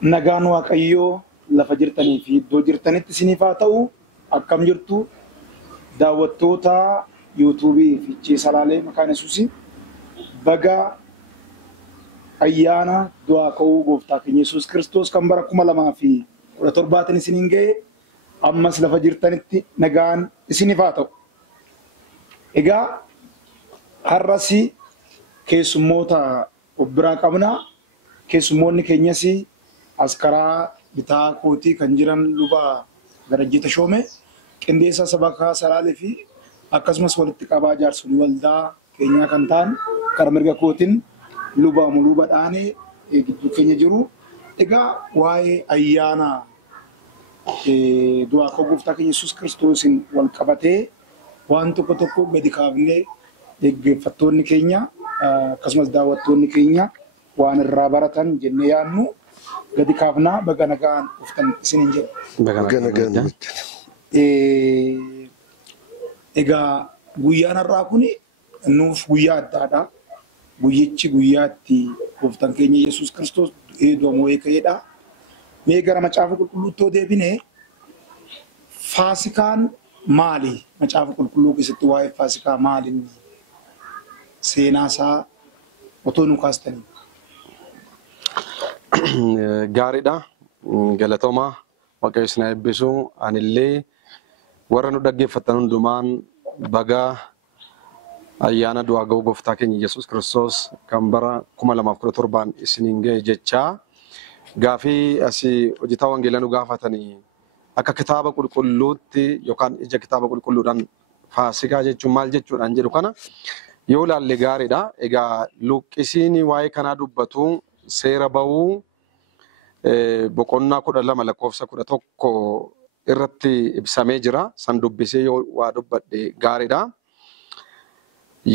Nagaan Waaqayyoo lafa jirtanii fi iddoo jirtanitti isiniif haa ta'u. Akkam jirtu daawwattoota yuutuubii Fiichee Salaalee Maqaan Yesuusii baga ayyaana du'aa ka'uu gooftaa keenya Yesuus Kiristoos kan bara 2017 isiniin ga'e ammas lafa jirtanitti nagaan isiniif haa ta'u. Egaa har'as keessummoota of biraa qabna. Keessummoonni keenyas as karaa bitaa kootii kan jiran luba Darajjii Tashoomee qindeessaa sabakaa Salaalee fi akkasumas walitti qabaa jaarsolii waldaa keenyaa kan ta'an karaa mirga kootiin luba Muluu Badhaanee gidduu keenya jiru. Egaa waa'ee ayyaana du'aa ka'uu gooftaa keenya Yesuus Kiristoosiin wal qabatee waan tokko tokko gadi kaafnee dhaggeeffattoonni keenya akkasumas daawwattoonni keenya waan irraa baratan jennee yaadnu gadi kaafnaa baga nagaan dhuftan isiniin jedha. Baga nagaan. Egaa guyyaan har'aa kun nuuf guyyaa addaadha. Guyyichi guyyaa itti gooftaan keenya Yesuus Kiristoos du'ee ka'eedha. Mee gara macaafa qulqulluutti deebinee Faasikaan maali? Macaafa qulqulluu keessatti waa'ee Faasikaa maali? Seenaa isaa otoo nu kaastanii. Gaariidha. Galatoomaa Waaqayyo isin haa eebbisu. Anillee warra nu dhaggeeffatan hundumaan baga ayyaana du'aa ka'uu gooftaa keenya Yesuus Kiristoos kan bara 2017 isiniin ga'e jechaa. Gaafii asii hojjetaa wangeelaa nu gaafatanii akka kitaaba qulqulluutti yookaan ija kitaaba qulqulluudhaan Faasikaa jechuun maal jechuudhaan jedhu kana yoo ilaalle gaariidha. Egaa Luqqisiin waa'ee kanaa dubbatu seera ba'uu boqonnaa 12 lakkoofsa 11 irratti ibsamee jira. San dubbisee yoo waa dubbadhe gaariidha.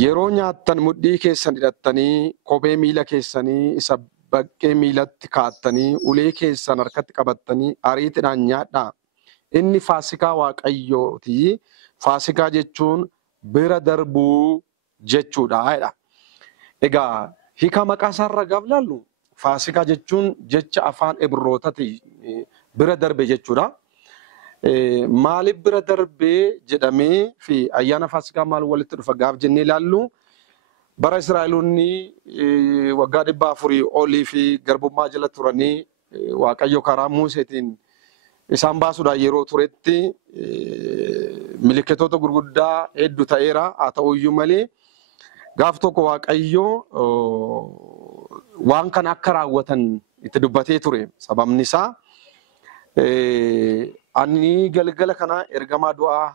Yeroo nyaattan mudhii keessan hidhattanii kophee miila keessanii isa baqqee miilatti kaa'attanii ulee keessan harkatti qabattanii ariitiidhaan nyaadhaa. Inni Faasikaa Waaqayyooti. Faasikaa jechuun bira darbuu jechuudha. Egaa hiika maqaa isaarra gaafa ilaallu Faasikaa jechuun jecha afaan Ibrootaati bira darbe jechuudha. Maaliif bira darbee jedhamee fi ayyaana Faasikaa maal walitti dhufa gaaf jennee ilaallu bara Israa'eloonni waggaa 400 olii fi garbummaa jala turanii Waaqayyo karaa Museetiin isaan baasuudhaan yeroo turetti milikkitoota gurguddaa hedduu ta'eera. Haa ta'uyyuu malee gaaf tokko Waaqayyo waan kana akka raawwatan itti dubbatee ture. Sababni isaa ani galgala kana ergamaa du'aa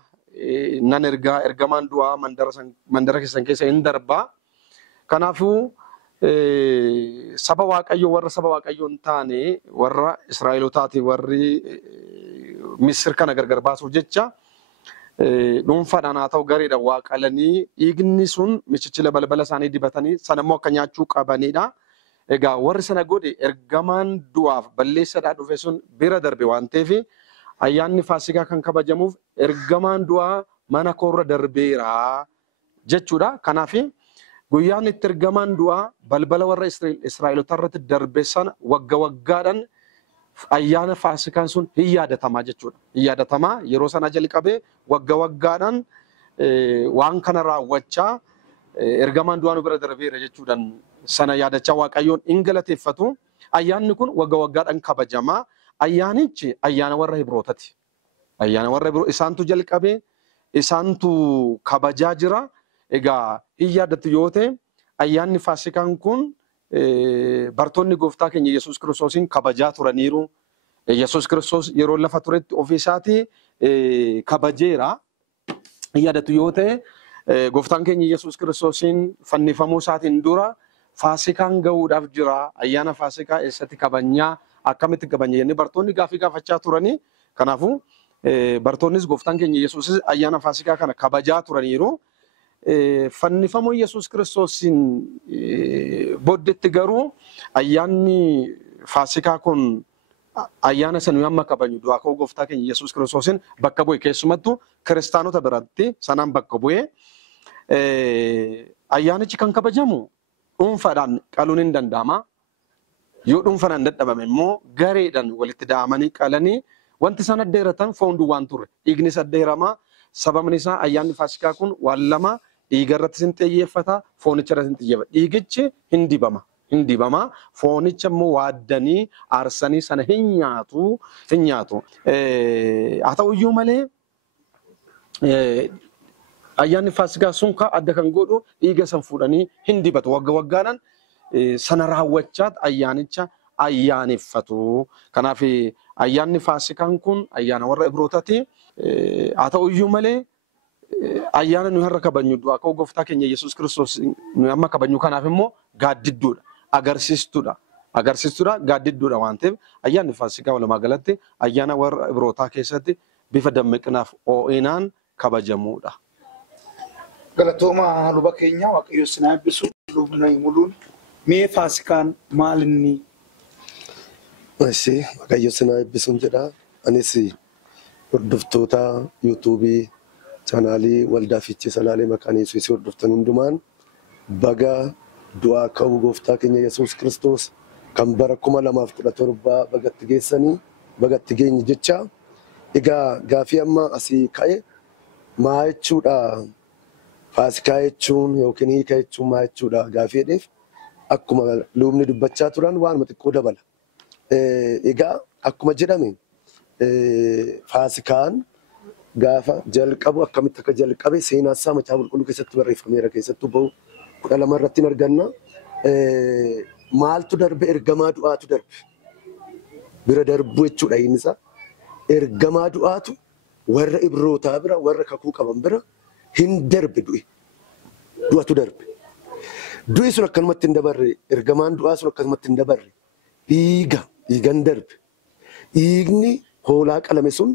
nan ergaa ergamaan du'aa mandara keessan keessa hin darbaa. Kanaafuu saba Waaqayyo warra saba Waaqayyo hin taane warra Israa'elootaati warri Misir kana gargar baasuuf jecha dhuunfaadhaan haa ta'u gareedhaan waa qalanii dhiigni sun michichila balbala isaanii dibatanii sanammoo akka nyaachuu qabanidha. Egaa warri sana godhe ergamaan du'aaf balleessadhaa dhufe sun bira darbe waan ta'eef ayyaanni Faasikaa kan kabajamuuf ergamaan du'aa mana koorra darbeera jechuudha. Kanaaf guyyaan itti ergamaan du'aa balbala warra Israa'elotaa irratti darbe sana waggaadhaan ayyaana Faasikaan sun hin yaadatamaa jechuudha. Hin yaadatamaa yeroo sana jalqabee waggaadhaan waan kana raawwachaa ergamaan du'aa nu bira darbeera jechuudhaan sana yaadachaa Waaqayyoon hin galateeffatu. Ayyaanni kun waggaadhaan kabajamaa. Ayyaanichi ayyaana warra Ibrootaati. Ayyaana warra Ibroo isaantu jalqabee isaantu kabajaa jira. Egaa hin yaadattu yoo ta'e ayyaanni Faasikaan kun bartoonni gooftaa keenya Yesuus Kiristoosiin kabajaa turaniiru. Yesuus Kiristoos yeroo lafa turetti ofii isaatii kabajeera. Hin yaadattu yoo ta'e gooftaan keenya Yesuus Kiristoosiin fannifamuu isaatiin dura Faasikaan ga'uudhaaf jira. Ayyaana Faasikaa eessatti kabajnaa akkamitti kabajna jennee bartoonni gaafii gaafachaa turanii. Kanaafuu bartoonnis gooftaan keenya Yesuus ayyaana Faasikaa kana kabajaa turaniiru. Fannifamuu Yesuus Kiristoosiin booddeetti garuu ayyaanni Faasikaa kun ayyaana sanuu amma kabajnu du'aa ka'uu gooftaa keenya Yesuus Kiristoosiin bakka bu'e keessumattuu kiristaanota biratti sanaan bakka bu'e ayyaanichi kan kabajamu dhuunfaadhaan qaluun hin danda'ama. Yoo dhuunfaan dadhabame immoo gareedhaan walitti daamanii qalanii wanti isaan addeeratan foon duwwaan turre. Dhiignis addeeramaa. Sababni isaa ayyaanni Faasikaa kun waan lama dhiiga irratti sin xiyyeeffata, foonicha irratti sin xiyyeeffata. Dhiigichi hin dibama. Foonicha immoo waaddanii aarsanii sana hin nyaatu. Haa ta'uyyuu malee ayyaanni Faasikaa sun adda kan godhu dhiiga san fuudhanii hin dibatu. Waggaadhaan sana raawwachaa ayyaanicha ayyaaneffatu. Kanaaf ayyaanni Faasikaan kun ayyaana warra Ibrootaati. Haa ta'uyyuu malee ayyaana nuyi har'a kabajnu du'aa ka'uu gooftaa keenya Yesuus Kiristoos nuyi amma kabajnu kanaaf immoo gaaddidduudha. Agarsiistuudha. Gaaddidduudha waan ta'eef ayyaanni Faasikaa walumaa galatti ayyaana warra Ibrootaa keessatti bifa dammaqinaaf ho'inaan kabajamuudha. Galatooma luba keenya Waaqayyo sinaa eebbisu lubna himuluun mee Faasikaan maal inni? Waaqayyo sinaa eebbisuun jedha. Anis hordoftoota yuutuubii chaanaalii waldaa fiichee salaalee maqaan Yesuus hordoftan hundumaan baga du'aa ka'uu gooftaa keenya Yesuus Kiristoos kan bara 2017 bagatti geessanii bagatti geenye jecha. Egaa gaafii amma asii ka'e maa jechuudha? Faasikaa jechuun yookiin hiika jechuun maa jechuudha? Gaafii dheef akkuma lubni dubbachaa turan waanuma xiqqoo dabala. Egaa akkuma jedhame Faasikaan gaafa jalqabu akkamitti akka jalqabe seenaa isaa macaafa qulqulluu keessatti barreeffameera. Keessattuu bahu 12 irratti arganna. Maaltu darbe? Ergamaa du'aatu darbe. Bira darbuu jechuudha inni isaa. Ergamaa du'aatu warra Ibrootaa bira warra kakuu qaban bira hin darbe du'e. Du'atu darbe. Du'i sun akkanumatti hin dabarre. Ergamaan du'aa sun akkanumatti hin dabarre. Dhiigan darbe. Dhiigni hoolaa qalame sun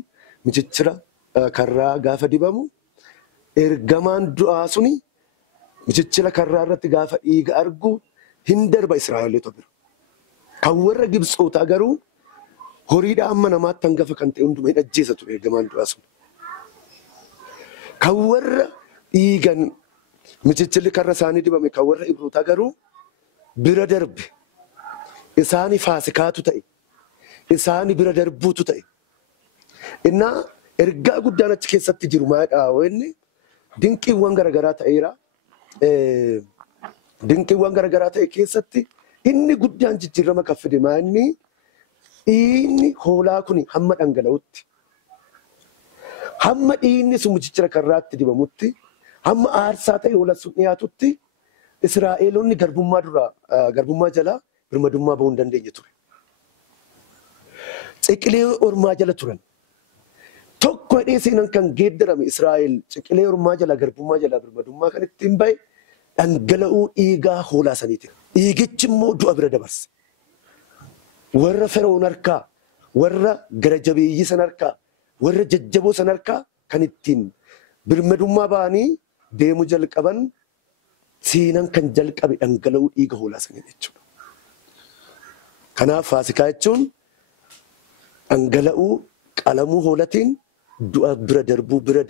michichira karraa gaafa dibamu ergamaan du'aa suni michichira karraa irratti gaafa dhiiga argu hin darba Israa'eloota bira. Kan warra Gibxootaa garuu horiidhaa amma namaatti hangafa kan ta'e hunduma hin ajjeesa ture ergamaan du'aa sun. Kan warra dhiigan michichilli karra isaanii dibame kan warra Ibrootaa garuu bira darbe. Isaani Faasikaatu ta'e. Isaani bira darbuutu ta'e. Innaa ergaa guddaan achi keessatti jiru maadhaa inni dinqiiwwan garagaraa ta'eera. Dinqiiwwan garagaraa ta'e keessatti inni guddaan jijjiirama kan fide maanni dhiigni hoolaa kun hamma dhangala'utti hamma dhiigni sun michichira karraatti dibamutti hamma aarsaa ta'e hoolaa sun dhiyaatutti Israa'eloonni garbummaa jalaa birmadummaa bahuu hin dandeenye ture. Ciqilee ormaa jala turan. Tokko hidhee seenan kan geeddarame Israa'el ciqilee ormaa jala garbummaa jala birmadummaa kan ittiin bahe dhangala'uu dhiigaa hoolaa saniiti. Dhiigichi immoo du'a bira dabarse. Warra Feroon harkaa, warra gara jabeeyyii san harkaa, warra jajjaboo san harkaa kan ittiin birmadummaa bahanii deemuu jalqaban seenan kan jalqabe dhangala'uu dhiiga hoolaa sanii jechuudha. Kanaaf Faasikaa jechuun dhangala'uu qalamuu hoolatiin du'a bira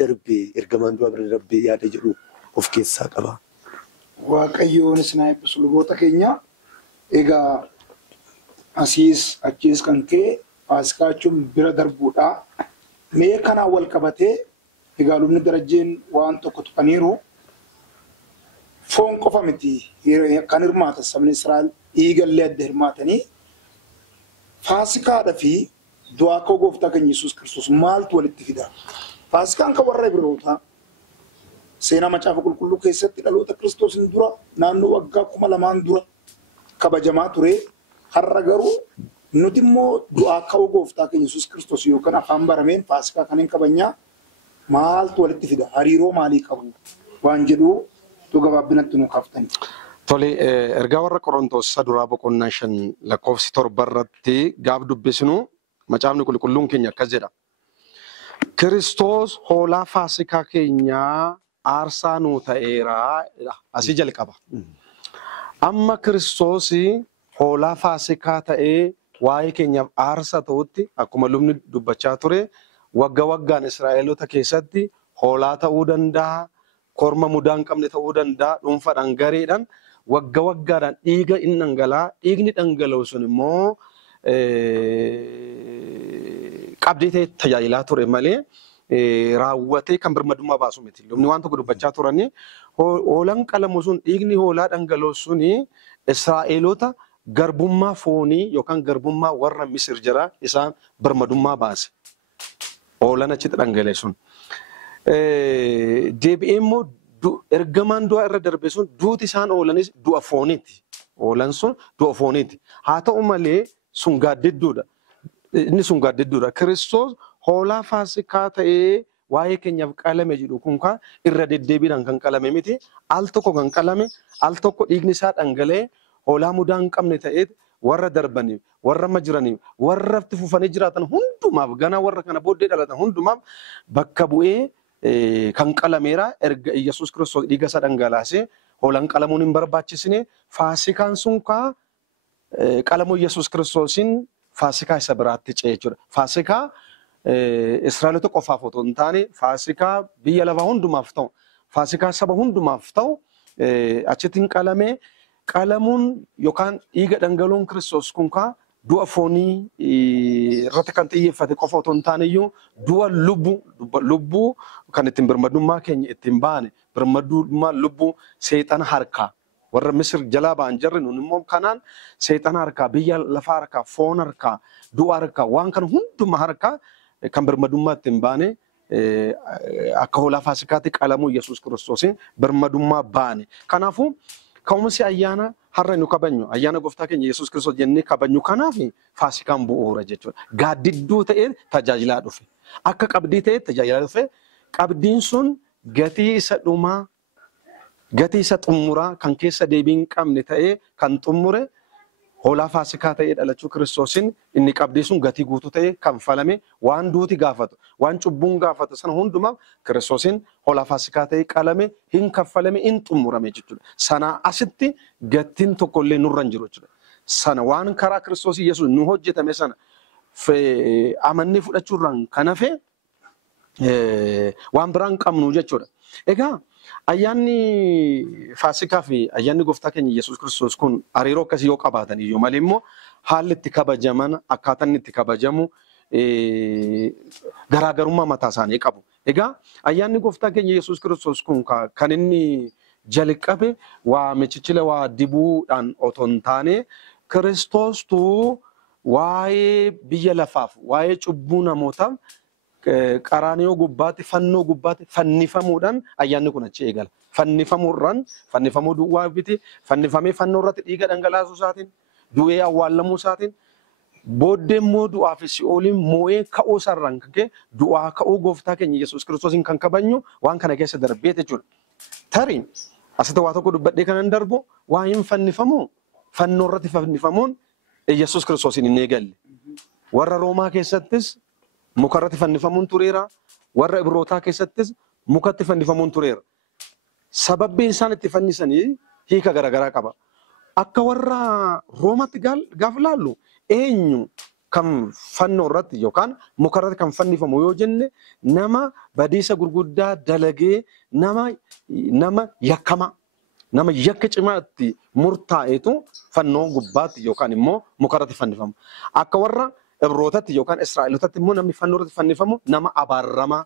darbee ergamaan du'a bira darbee yaada jedhu of keessaa qaba. Waaqayyoon sinaa eebbisu luboota keenya. Egaa asiis achiis kan ka'e Faasikaa jechuun bira darbuudha. Mee kanaan wal qabatee egaa lubni darajeen waan tokko tuqaniiru foon qofa miti kan hirmaatan sabni Israa'el dhiigallee adda hirmaatanii Faasikaadhaa fi du'aa ka'uu gooftaa keenya Yesuus Kiristoos maaltu walitti fida? Faasikaan kan warra Ibrootaa seenaa macaafa qulqulluu keessatti dhaloota Kiristoosiin dura naannoo waggaa 2000 dura kabajamaa ture. Har'a garuu nuti immoo du'aa ka'uu gooftaa keenya Yesuus Kiristoos yookaan afaan barameen Faasikaa kanneen kabajnaa maaltu walitti fida? Hariiroo maalii qabu? Waan jedhu gabaabinatti nu kaaftani. Tole ergaa warra Qorontoos duraa boqonnaa 5 lakkoofsi 7 irratti gaaf dubbisnu macaafni qulqulluun keenya akkas jedha. Kiristoos hoolaa Faasikaa keenyaa aarsaa nuu ta'eera. Asii jalqaba. Amma Kiristoos hoolaa Faasikaa ta'ee waa'ee keenyaaf aarsaa ta'utti akkuma lubni dubbachaa ture waggaan Israa'eloota keessatti hoolaa ta'uu danda'a, korma mudaa hin qabne ta'uu danda'a, dhuunfaadhaan gareedhaan wagga waggaadhaan dhiiga inni dhangalaa dhiigni dhangala'u sun immoo qabdii ta'e tajaajilaa ture malee raawwatee kan birmadummaa baasu miti. Lubni waan tokko dubbachaa turanii hoolaan qalamu sun dhiigni hoolaa dhangala'u suni Israa'eloota garbummaa foonii yookaan garbummaa warra Misir jira isaan birmadummaa baase. Hoolaan achitti dhangala'e sun. Deebi'ee immoo ergamaan du'a irra darbe sun duuti isaan oolanis du'a fooniiti. Hoolaan sun du'a fooniiti. Haa ta'u malee sun gaaddidduudha. Inni sun gaaddidduudha. Kiristoos hoolaa faasikaa ta'ee waa'ee keenyaaf qalame jedhu kun irra deddeebiidhaan kan qalame miti. Al tokko kan qalame, al tokko dhiigni isaa dhangala'ee hoolaa mudaa hin qabne ta'ee warra darbaniif, warra ma jiraniif, warra itti fufanii jiraatan hundumaaf, ganaa warra kana booddee dhalatan hundumaaf bakka bu'ee kan qalameera. Erga Iyyasuus Kiristoos dhiiga isaa dhangalaasee hoolaan qalamuun hin barbaachisne faasikaan sun qalamuu Iyyasuus Kiristoosiin faasikaa isa biraatti ce'e jechuudha. Faasikaa Israa'eloota qofaaf otoo hin taane faasikaa biyya lafaa hundumaaf ta'u, faasikaa saba hundumaaf ta'u achitti hin qalamee qalamuun yookaan dhiiga dhangala'uun Kiristoos kun du'a foonii irratti kan xiyyeeffate qofa otoo hin taane iyyuu du'a lubbuu kan ittiin birmadummaa keenya ittiin baane birmadummaa lubbuu seexana harkaa warra Misir jalaa ba'an jarri nun immoo kanaan seexana harkaa biyya lafaa harkaa foon harkaa du'a harkaa waan kana hundumaa harkaa kan birmadummaa ittiin baane akka hoolaa faasikaatti qalamuu Iyyasuus Kiristoosiin birmadummaa baane. Kanaafuu ka'umsi ayyaana har'a nu kabajnu ayyaana gooftaa keenya Iyyasuus Kiristoos jennee kabajnu kanaaf faasikaan bu'uura jechuudha. Gaaddidduu ta'ee tajaajilaa dhufe. Akka qabdii ta'ee tajaajilaa dhufe. Qabdiin sun gatii isa dhumaa, gatii isa xumuraa kan keessa deebii hin qabne ta'ee kan xumure hoolaa faasikaa ta'ee dhalachuu Kiristoosiin inni qabdii sun gatii guutuu ta'ee kan falame waan duuti gaafatu, waan cubbuun gaafatu sana hundumaaf Kiristoosiin hoolaa faasikaa ta'ee qalame hin kaffalame hin xumurame jechuudha. Sana asitti gatiin tokkollee nurra hin jiru jechuudha. Sana waan karaa Kiristoos Iyyasuus nu hojjetame sana amannee fudhachuurraan kan hafe waan biraan qabnu jechuudha. Egaa ayyaanni faasikaa fi ayyaanni gooftaa keenya Iyyasuus Kiristoos kun hariiroo akkasii yoo qabaatan iyyuu malee immoo haalli itti kabajaman akkaataan itti kabajamu garaagarummaa mataa isaanii qabu. Egaa ayyaanni gooftaa keenya Iyyasuus Kiristoos kun kan inni jalqabe waa michichila waa dibuudhaan otoo hin taane Kiristoostu waa'ee biyya lafaaf waa'ee cubbuu namootaaf qaraaniyoo gubbaatti fannoo gubbaatti fannifamuudhaan ayyaanni kun achi eegala. Fannifamuu duwwaa biti fannifamee fannoo irratti dhiiga dhangalaasuu isaatiin du'ee awwaalamuu isaatiin booddee immoo du'aa fi si'ooliin moo'ee ka'uu sarraan ka'ee du'aa ka'uu gooftaa keenya Iyyasuus Kiristoosiin kan kabajnu waan kana keessa darbee jechuudha. Tarii asitti waa tokko dubbadhee kanan darbu waa hin fannifamu fannoo irratti fannifamuun Iyyasuus Kiristoosiin hin eegalle. Warra Roomaa keessattis mukarratti fannifamuun tureera. Warra Ibrootaa keessattis mukatti fannifamuun tureera. Sababbiin isaan itti fannisanii hiika garaagaraa qaba. Akka warra Roomatti gaafa ilaallu eenyu kan fannoo irratti yookaan mukarratti kan fannifamu yoo jenne nama badiisa gurguddaa dalagee nama yakkama. Nama yakka cimaatti murtaa'etu fannoo gubbaatti yookaan immoo mukarratti fannifamu. Akka warra Ibrootatti yookaan Israa'elootatti immoo namni fannoo irratti fannifamu nama abaaramaa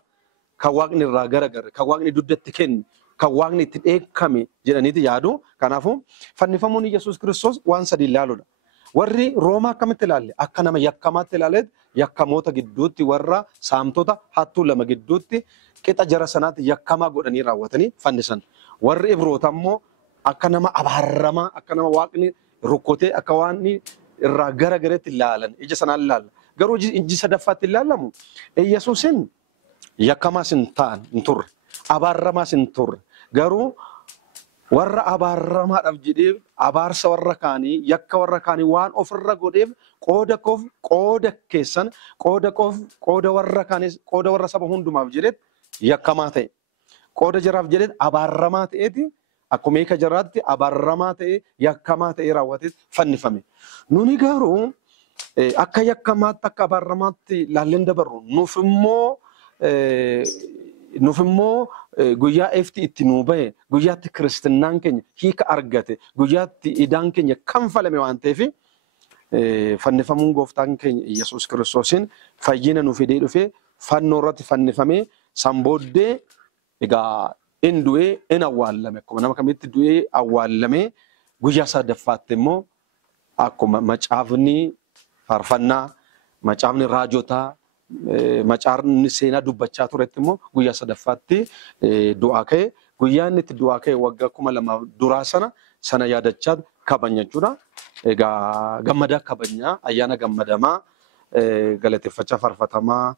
kan waaqni irraa garagare, kan waaqni duddatti kenne, kan waaqni itti dheekkame jedhaniiti yaadu. Kanaafuu fannifamuun Iyyasuus Kiristoos waan sadii ilaaluudha. Warri Roomaa akkamitti ilaalle? Akka nama yakkamaatti ilaalle yakkamoota gidduutti warra saamtota hattuu lama gidduutti qixa jara sanaatti yakkamaa godhanii raawwatanii fannisan. Warri Ibroota immoo akka nama abaaramaa, akka nama waaqni rukkutee akka waan irraa garagareetti ilaalan ija sanaan ilaalla. Garuu iji sadaffaatti ilaalamu Iyyasuusin yakkamaas hin ta'an hin turre, abaaramaas hin turre. Garuu warra abaaramaadhaaf jedhee abaarsa warra kaanii yakka warra kaanii waan ofirra godheef qooda keessan qooda warra kaanii qooda warra saba hundumaaf jedheet yakkamaa ta'e. Qooda jaraaf jedheet abaaramaa ta'eeti. Akkuma hiika jaraatti abaaramaa ta'ee yakkamaa ta'ee raawwatee fannifame. Nuni garuu akka yakkamaatti akka abaaramaatti ilaalleen dabarru nuuf immoo guyyaa efti itti nuu bahe guyyaatti kiristinnaan keenya hiika argate guyyaatti idaan keenya kanfalame waan ta'eef fannifamuun gooftaan keenya Yesuus Kiristoosiin fayyina nu fidee dhufee fannoo irratti fannifamee san booddee egaa in du'ee in awwaallame akkuma nama kamitti du'ee awwaallamee guyyaa sadaffaatti immoo akkuma macaafni faarfannaa macaafni raajotaa macaafni seenaa dubbachaa turetti immoo guyyaa sadaffaatti du'aa ka'e guyyaan itti du'aa ka'e waggaa 2000 duraa sana yaadachaa kabanya jechuudha. Egaa gammadaa kabanya ayyaana gammadamaa galateeffachaa faarfatamaa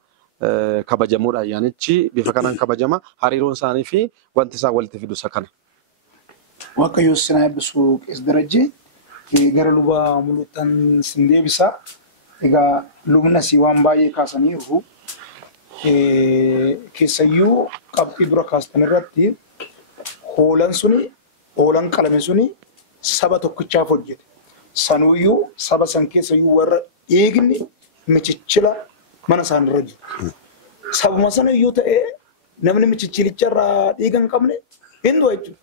kabajamuudha ayyaanichi bifa kanaan kabajama hariiroon isaanii fi wanti isaa walitti fidu isa kana. Waaqayyo sinaa eebbisu Qees Darajjee gara luba mulutan sin deebisa. Egaa lubna si waan baay'ee kaasaniiru keessayyuu qabxii dura kaastan irratti hoolan qalame suni saba tokkichaaf hojjete. Sanuyyuu saba san keessayyuu warra dhiigni michichila mana isaan irra jiru. Sabuma sana iyyuu ta'ee namni michichilicha irraa dhiiga hin qabne hin du'a jechuudha.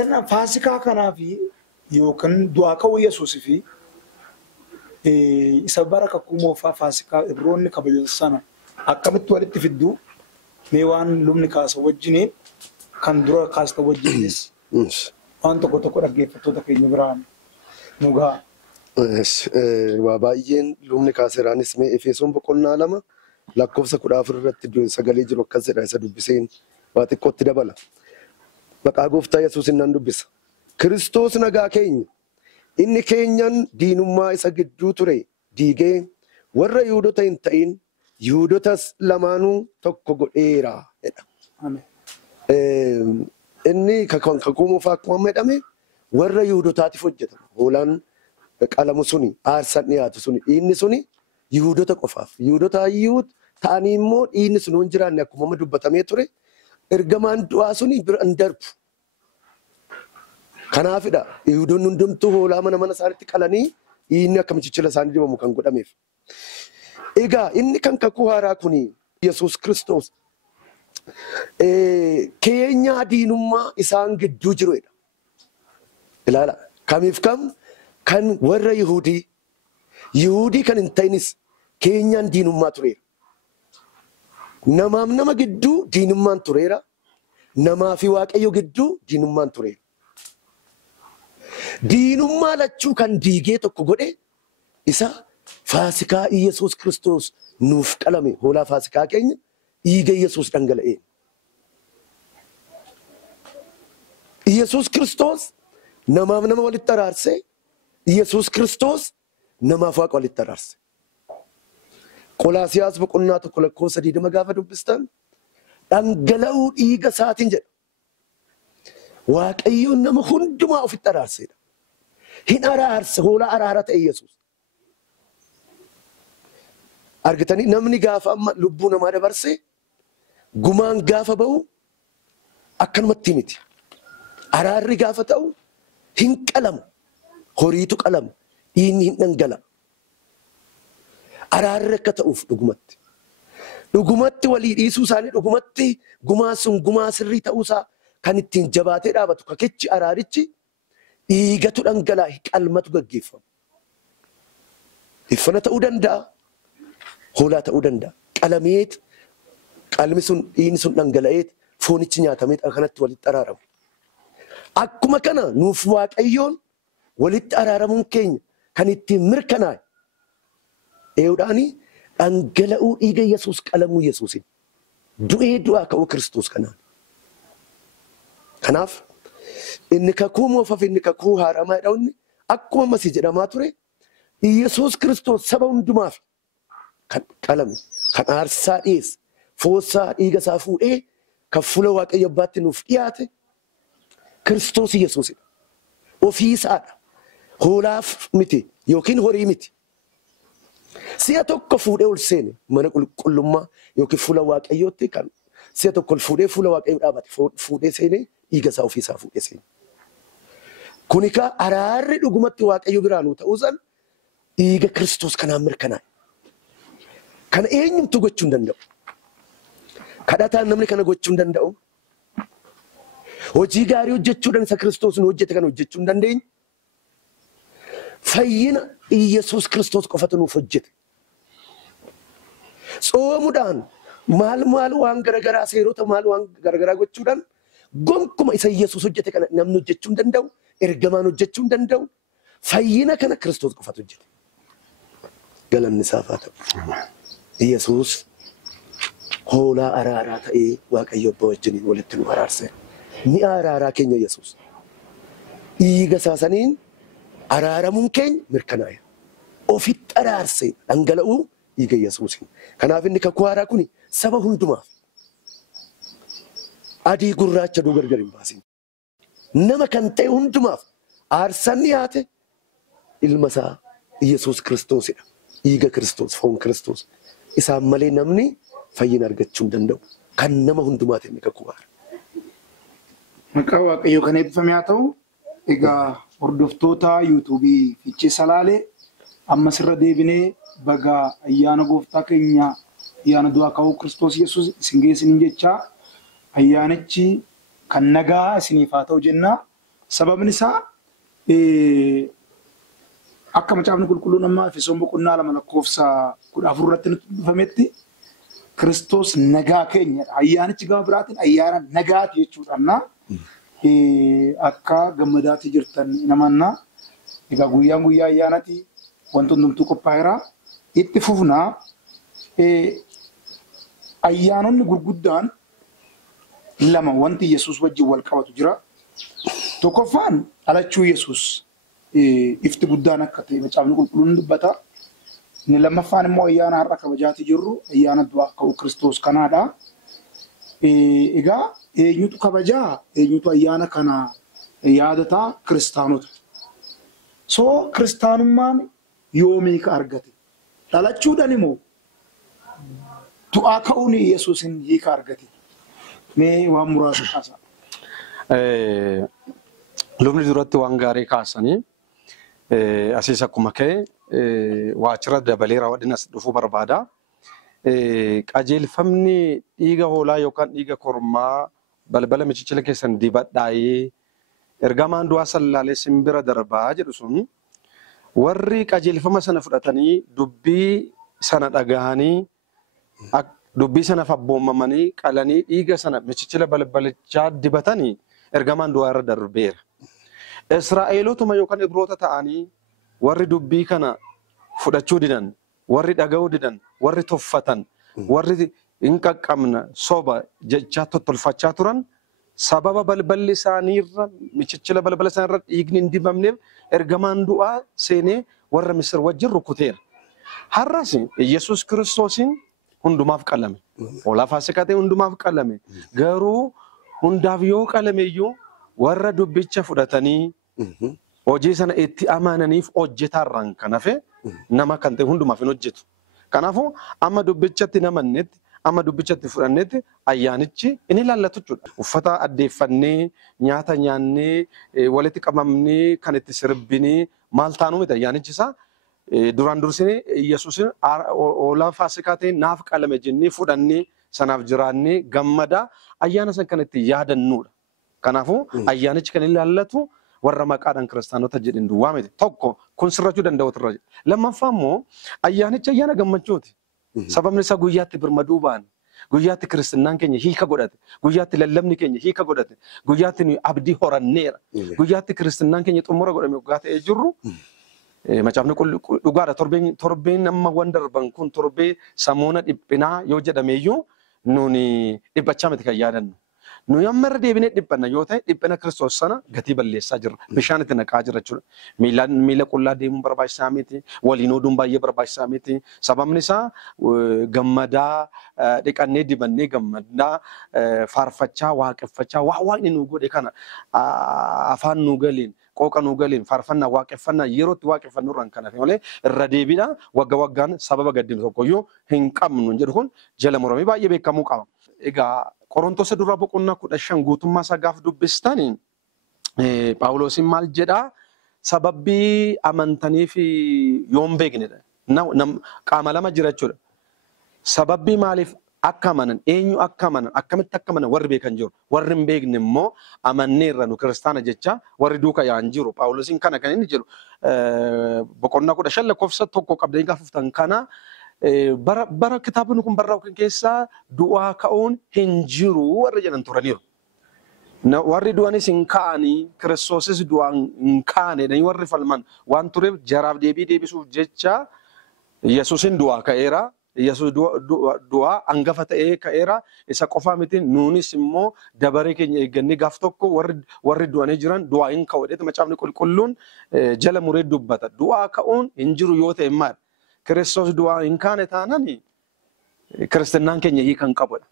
Inna Faasikaa kanaaf yookaan du'aa ka'uu Yesuusii fi isa bara kakkumoo Faasikaa Ibroonni kabajan sana akkamitti walitti fidduu mee waan lubni kaasa wajjiniin kan dura kaasta wajjinis waan tokko tokko dhaggeeffattoota keenya biraan nu ga'a. Waa baay'een lubni kaaseraanis mee Efesoon boqonnaa 2 lakkoofsa 14 irratti sagalee jiru akkas jedha isa dubbiseen waa xiqqootti dabala. Maqaa gooftaa Yesuusin nan dubbisa. Kiristoos nagaa keenya inni keenyan diinummaa isa gidduu ture diigee warra Yihuudoota hin ta'in Yihuudootas lamaanuu tokko godheera jedha. Inni kakkuumuuf akkuma jedhame warra Yihuudootaatiif hojjetama. Hoolaan qalamu suni aarsaan dhiyaatu suni dhiinni suni Yihuudoota qofaaf. Yihuudoota Yihuud ta'anii immoo dhiinni sun hin jiraanne akkuma dubbatamee ture ergamaan du'aa suni bira hin darbu. Kanaafidha Yihuudoonni hundumtuu hoolaa mana isaaniitti qalanii dhiinni akka michichila isaanii dibamu kan godhameef. Egaa inni kan kakuu haaraa kuni Yesuus Kiristoos keenyaa diinummaa isaan gidduu jiruudha. Ilaala kamiif kam kan warra Yihuudii kan hin ta'inis keenyaan diinummaa tureera. Namaaf nama gidduu diinummaan tureera. Namaa fi Waaqayyo gidduu diinummaan tureera. Diinummaa lachuu kan diigee tokko godhe isa Faasikaa Yesuus Kiristoos nuuf qalame hoolaa Faasikaa keenya dhiiga Yesuus dhangala'e. Yesuus Kiristoos namaaf nama walitti araarse. Yesuus Kiristoos namaaf Waaqa walitti araarse. Qolaasiyaas boqonnaa 1 lakkoofsa 20 gaafa dubbistan dhangala'uu dhiiga isaatiin jedha. Waaqayyoon nama hundumaa ofitti araarsedha. Hin araarse hoolaa araara ta'e Yesuus. Argitanii namni gaafa amma lubbuu namaa dabarse gumaan gaafa ba'u akkanumatti miti. Araarri gaafa ta'u hin qalamu. Horiitu qalama. Dhiinni hin dhangala. Araarri akka ta'uuf dhugumatti. Dhugumatti walii dhiisuu isaanii dhugumatti gumaa sun gumaa sirrii ta'uusaa kan ittiin jabaatee dhaabatu kakichi araarichi dhiigatu dhangalaa qalmatu gaggeeffama. Iffana ta'uu danda'a. Hoolaa ta'uu danda'a. Qalameet qalmi sun dhiinni sun dhangala'eet foonichi nyaatameet kanatti walitti araaramu. Akkuma kana nuuf Waaqayyoon walitti araaramuun keenya kan ittiin mirkanaa'e eeudhaanii dhangala'uu dhiiga Yesuus qalamuu Yesuusin du'ee du'aa ka'uu Kiristoos kanaan. Kanaaf inni kakuu moofaaf inni kakuu haaramaa jedhamu akkuma masii jedhamaa ture Yesuus Kiristoos saba hundumaaf kan qalame kan aarsaa dhiyeesse foossaa dhiiga isaa fuudhee kan fuula Waaqayyo Abbaatti nuuf dhiyaate Kiristoos Yesuusidha. Ofii isaadha. Hoolaaf miti yookiin horii miti. Si'a tokko fuudhee ol seene mana qulqullummaa yookiin fuula Waaqayyootti kan si'a tokko ol fuudhee fuula Waaqayyoo dhaabate fuudhee seenee dhiiga isaa ofii isaa fuudhee seene. Kuni kaa araarri dhugumatti Waaqayyo biraanuu ta'uusan dhiiga Kiristoos kanaan mirkanaa'e. Kana eenyumtu gochuu hin danda'u. kadhataan namni kana gochuu hin danda'u. Hojii gaarii hojjechuudhaan isa Kiristoos nu hojjete kana hojjechuu hin dandeenyu. Fayyina Iyesuus Kiristoos qofatu nuuf hojjete. Soomuudhaan maal waan garagaraa seerota maal waan garagaraa gochuudhaan gonkuma isa Iyesuus hojjete kana namni hojjechuu hin danda'u. Ergamaan hojjechuu hin danda'u. Fayyina kana Kiristoos qofatu hojjete. Galanni isaaf haa ta'u. Iyesuus hoolaa araaraa ta'ee Waaqayyo Abbaa wajjin walitti nu araarse. Ni araaraa keenya Iyesuus. Dhiiga isaaniin araaramuun keenya mirkanaa'e. Ofitti araarsee dhangala'uu dhiiga Iyesuusiin. Kanaaf inni kakuu haaraa kun saba hundumaaf adii gurraacha duu gargar hin baasin. Nama kan ta'e hundumaaf aarsaan dhiyaate ilma isaa Iyesuus Kiristoosidha. Dhiiga Kiristoos, foon Kiristoos. Isaan malee namni fayyina argachuu hin danda'u. Kan nama hundumaatiin inni kakuu haaraa. Maqaa Waaqayyoo kan eebbifame haa ta'u, egaa hordoftoota yuutuubii Fiichee Salaalee ammas irra deebinee baga ayyaana gooftaa keenya ayyaana du'aa ka'uu Kiristoos Yesuus isin geessiniin jechaa ayyaanichi kan nagaa isiniif haa ta'u jennaa. Sababni isaa akka macaafni qulqulluun amma Efesoon boqonnaa 2:14 irratti nutti dhufametti Kiristoos nagaa keenyadha. Ayyaanichi gama biraatiin ayyaana nagaati jechuudha. Akka gammadaatti jirtan namannaa. Egaa guyyaan guyyaa ayyaanaati. Wanti hundumtuu qophaa'eera. Itti fufnaa ayyaanonni gurguddaan lama wanti Yesuus wajjin wal qabatu jira. Tokkoffaan dhalachuu Yesuus ifti guddaan akka ta'e macaafni qulqulluun dubbata. Inni lammaffaan immoo ayyaana har'a kabajaati jirru ayyaana du'aa ka'uu Kiristoos kanaadha. Egaa eenyutu kabajaa eenyutu ayyaana kana yaadataa kiristaanota. Kiristaanummaan yoomii ka argate dhalachuudhaan immoo du'aa ka'uun Yesuusin hiika argate. Mee waan muraasa kaasaa. Lubni duratti waan gaarii kaasanii asiis akkuma ka'e waachira dabalee raawwadina dhufuu barbaada. Qajeelfamni dhiiga hoolaa yookaan dhiiga kormaa balbala michichila keessan dibadhaayee ergamaan du'aa sallaalee simbira darbaa jedhu sun warri qajeelfama sana fudhatanii dubbii sana dhagahanii dubbii sana abboomamanii qalanii dhiiga sana michichila balbalichaa dibatanii ergamaan du'aa irra darbeera. Israa'eelotuma yookaan Ibroota ta'anii warri dubbii kana fudhachuu didan, warri dhaga'uu didan, warri tuffatan, warri hin qaqqabna soba jechaa tottolfachaa turan sababa balballi isaaniirra michichila balbala isaaniirra dhiigni hin dibamneef ergamaan du'aa seenee warra Misir wajjin rukuteera. Har'as Yesuus Kiristoosiin hundumaaf qalame. Hoolaa Faasikaa ta'e hundumaaf qalame. Garuu hundaaf yoo qalame iyyuu warra dubbicha fudhatanii hojii sana itti amananiif hojjetaarraan kan hafe nama kan ta'e hundumaaf hin hojjetu. Kanaafuu amma dubbichatti namannetti amma dubbichatti fudhannetti ayyaanichi inni ilaallatu jechuudha. Uffata addeeffannee nyaata nyaannee walitti qabamnee kan itti sirbinee maal taanuu miti ayyaanichi isaa duraan dursinee Yesuusin hoolaa Faasikaa ta'e naaf qalame jennee fudhannee sanaaf jiraannee gammadaa ayyaana san kan itti yaadannudha. Kanaafuu ayyaanichi kan ilaallatu warra maqaadhaan kiristaanota jedhin duwwaa miti. Tokko kun sirrachuu danda'u irra jira. Lammaffaa immoo ayyaanichi ayyaana gammachuuti. Sababni isaa guyyaatti birmaduu ba'an, guyyaatti kiristinnaan keenya hiika godhate, guyyaatti lallabni keenya hiika godhate, guyyaatti nuyi abdii horanneera, guyyaatti kiristinnaan keenya xumura godhame guyyaa ta'ee jirru. Macaafni dhugaadha torbeen amma waan darban kun torbee samoona dhiphinaa yoo jedhameeyyuu nuni dhiphachaa miti kan yaadannu. Nuyi amma irra deebinee dhiphanna yoo ta'e dhiphina Kiristoos sana gatii balleessaa jirra. Bishaan itti naqaa jira jechuudha. Miila qullaa deemuun barbaachisaa miti. Waliin oduun baay'ee barbaachisaa miti. Sababni isaa gammadaa dhiqannee dibannee gammadaa faarfachaa waaqeffachaa waa waaqni nu godhe kana afaan nu galiin qooqa nu galiin faarfannaa waaqeffannaa yerootti waaqeffannu irraan kan hafe malee irra deebiidhaan wagga waggaan sababa gaddinu tokkoyyuu hin qabnu jedhu kun jala muramee baay'ee beekamuu qaba. Egaa Qorontoos duraa boqonnaa 15 guutummaa isaa gaaf dubbistanii Phaawulosiin maal jedhaa sababbii amantaniif yoon beeknedha. Qaama lama jira jechuudha. Sababbii maaliif akka amanan eenyu akka amanan akkamitti akka amanan warri beekan jiru warri hin beekne immoo amanneerra nu kiristaana jecha warri duuka yaa'an jiru Phaawulosiin kana kan inni jiru boqonnaa 15 lakkoofsa tokko qabdanii gaafatan kana bara kitaabni kun barraa'u keessaa du'aa ka'uun hin jiru warri jedhan turaniiru. Warri du'anis hin ka'anii Kiristoosis du'aan hin kaane warri falman waan tureef jaraaf deebisuuf jecha Yesuusin du'aa ka'eera. Yesuus du'aa hangafa ta'ee ka'eera. Isa qofaa miti nuunis immoo dabaree keenya eeggannee gaaf tokko warri du'anii jiran du'aa hin ka'u jedhee macaafni qulqulluun jala muree dubbata. Du'aa ka'uun hin jiru yoo ta'e maal? Kiristoos du'aa hin kaane taanani kiristinnaan keenya hiikan qabudha.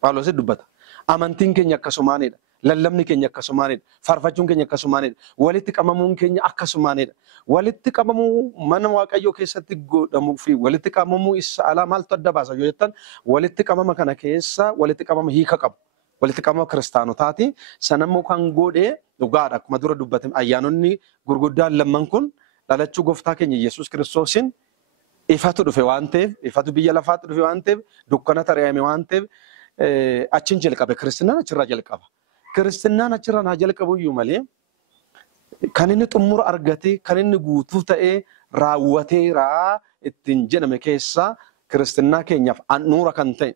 Phaawulos dubbata. Amantiin keenya akkasumaanidha. Lallabni keenya akkasumaanidha. Faarfachuun keenya akkasumaanidha. Walitti qabamuun keenya akkasumaanidha. Walitti qabamuu mana Waaqayyoo keessatti godhamuu fi walitti qabamuu isa alaa maaltu adda baasa yoo jettan walitti qabama kana keessa walitti qabama hiika qabu. Walitti qabama kiristaanotaati. Sanammoo kan godhee dhugaadha. Akkuma dura dubbatame ayyaanonni gurguddaan lamman kun dhalachuu gooftaa keenya Yesuus Kiristoosiin ifatu dhufe waan ta'eef, ifatu biyya lafaatti dhufe waan ta'eef, dukkana tari'ame waan ta'eef achiin jalqabe kiristinnaan achirraa jalqaba. Kiristinnaan achirraa naa jalqabu iyyuu malee kan inni xumura argatee kan inni guutuu ta'ee raawwateeraa ittiin jedhame keessaa kiristinnaa keenyaaf handhuura kan ta'e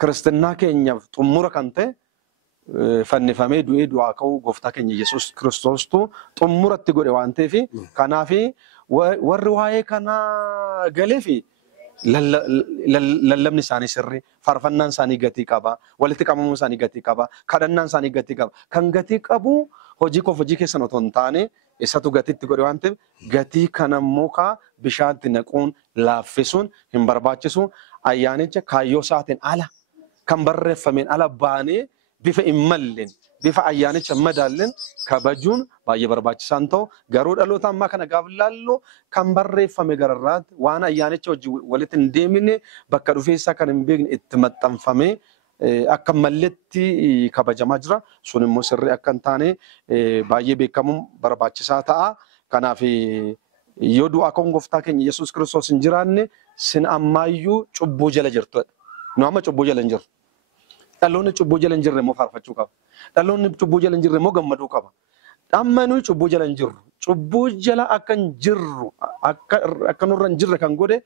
kiristinnaa keenyaaf xumura kan ta'e fannifamee du'ee du'aa ka'uu gooftaa keenya Yesuus Kiristoostu xumuratti godhe waan ta'eef kanaaf warri waa'ee kanaa galee fi lallabni isaanii sirrii faarfannaan isaanii gatii qaba walitti qabamuun isaanii gatii qaba kadhannaan isaanii gatii qaba kan gatii qabu hojii keessan otoo hin taane isatu gatiitti godhe waan ta'eef gatii kanammoo bishaatti naquun laaffisuun hin barbaachisu ayyaanicha kaayyoo isaatiin ala kan barreeffameen ala baanee bifa hin malleen bifa ayyaanicha madaalleen kabajuun baay'ee barbaachisaan ta'u garuu dhaloota ammaa kana gaaf laallu kan barreeffame gararraatti waan ayyaanicha hojii walitti hin deemine bakka dhufeessaa kan hin beekne itti maxxanfamee akka malletti kabajamaa jira. Sun immoo sirrii akka hin taane baay'ee beekamuun barbaachisaa ta'a. Kanaaf yoo du'aa ka'uun gooftaa keenya Yesuus Kiristoos hin jiraanne sin ammaayyuu cubbuu jala jirtudha. Nu amma cubbuu jala hin jirru. Dhaloonni cubbuu jala hin jirre immoo faarfachuu qaba. Dhaloonni cubbuu jala hin jirre immoo gammaduu qaba. Amma nuyi cubbuu jala hin jirru. Cubbuu jala akka hin jirru akka nurra hin jirre kan godhe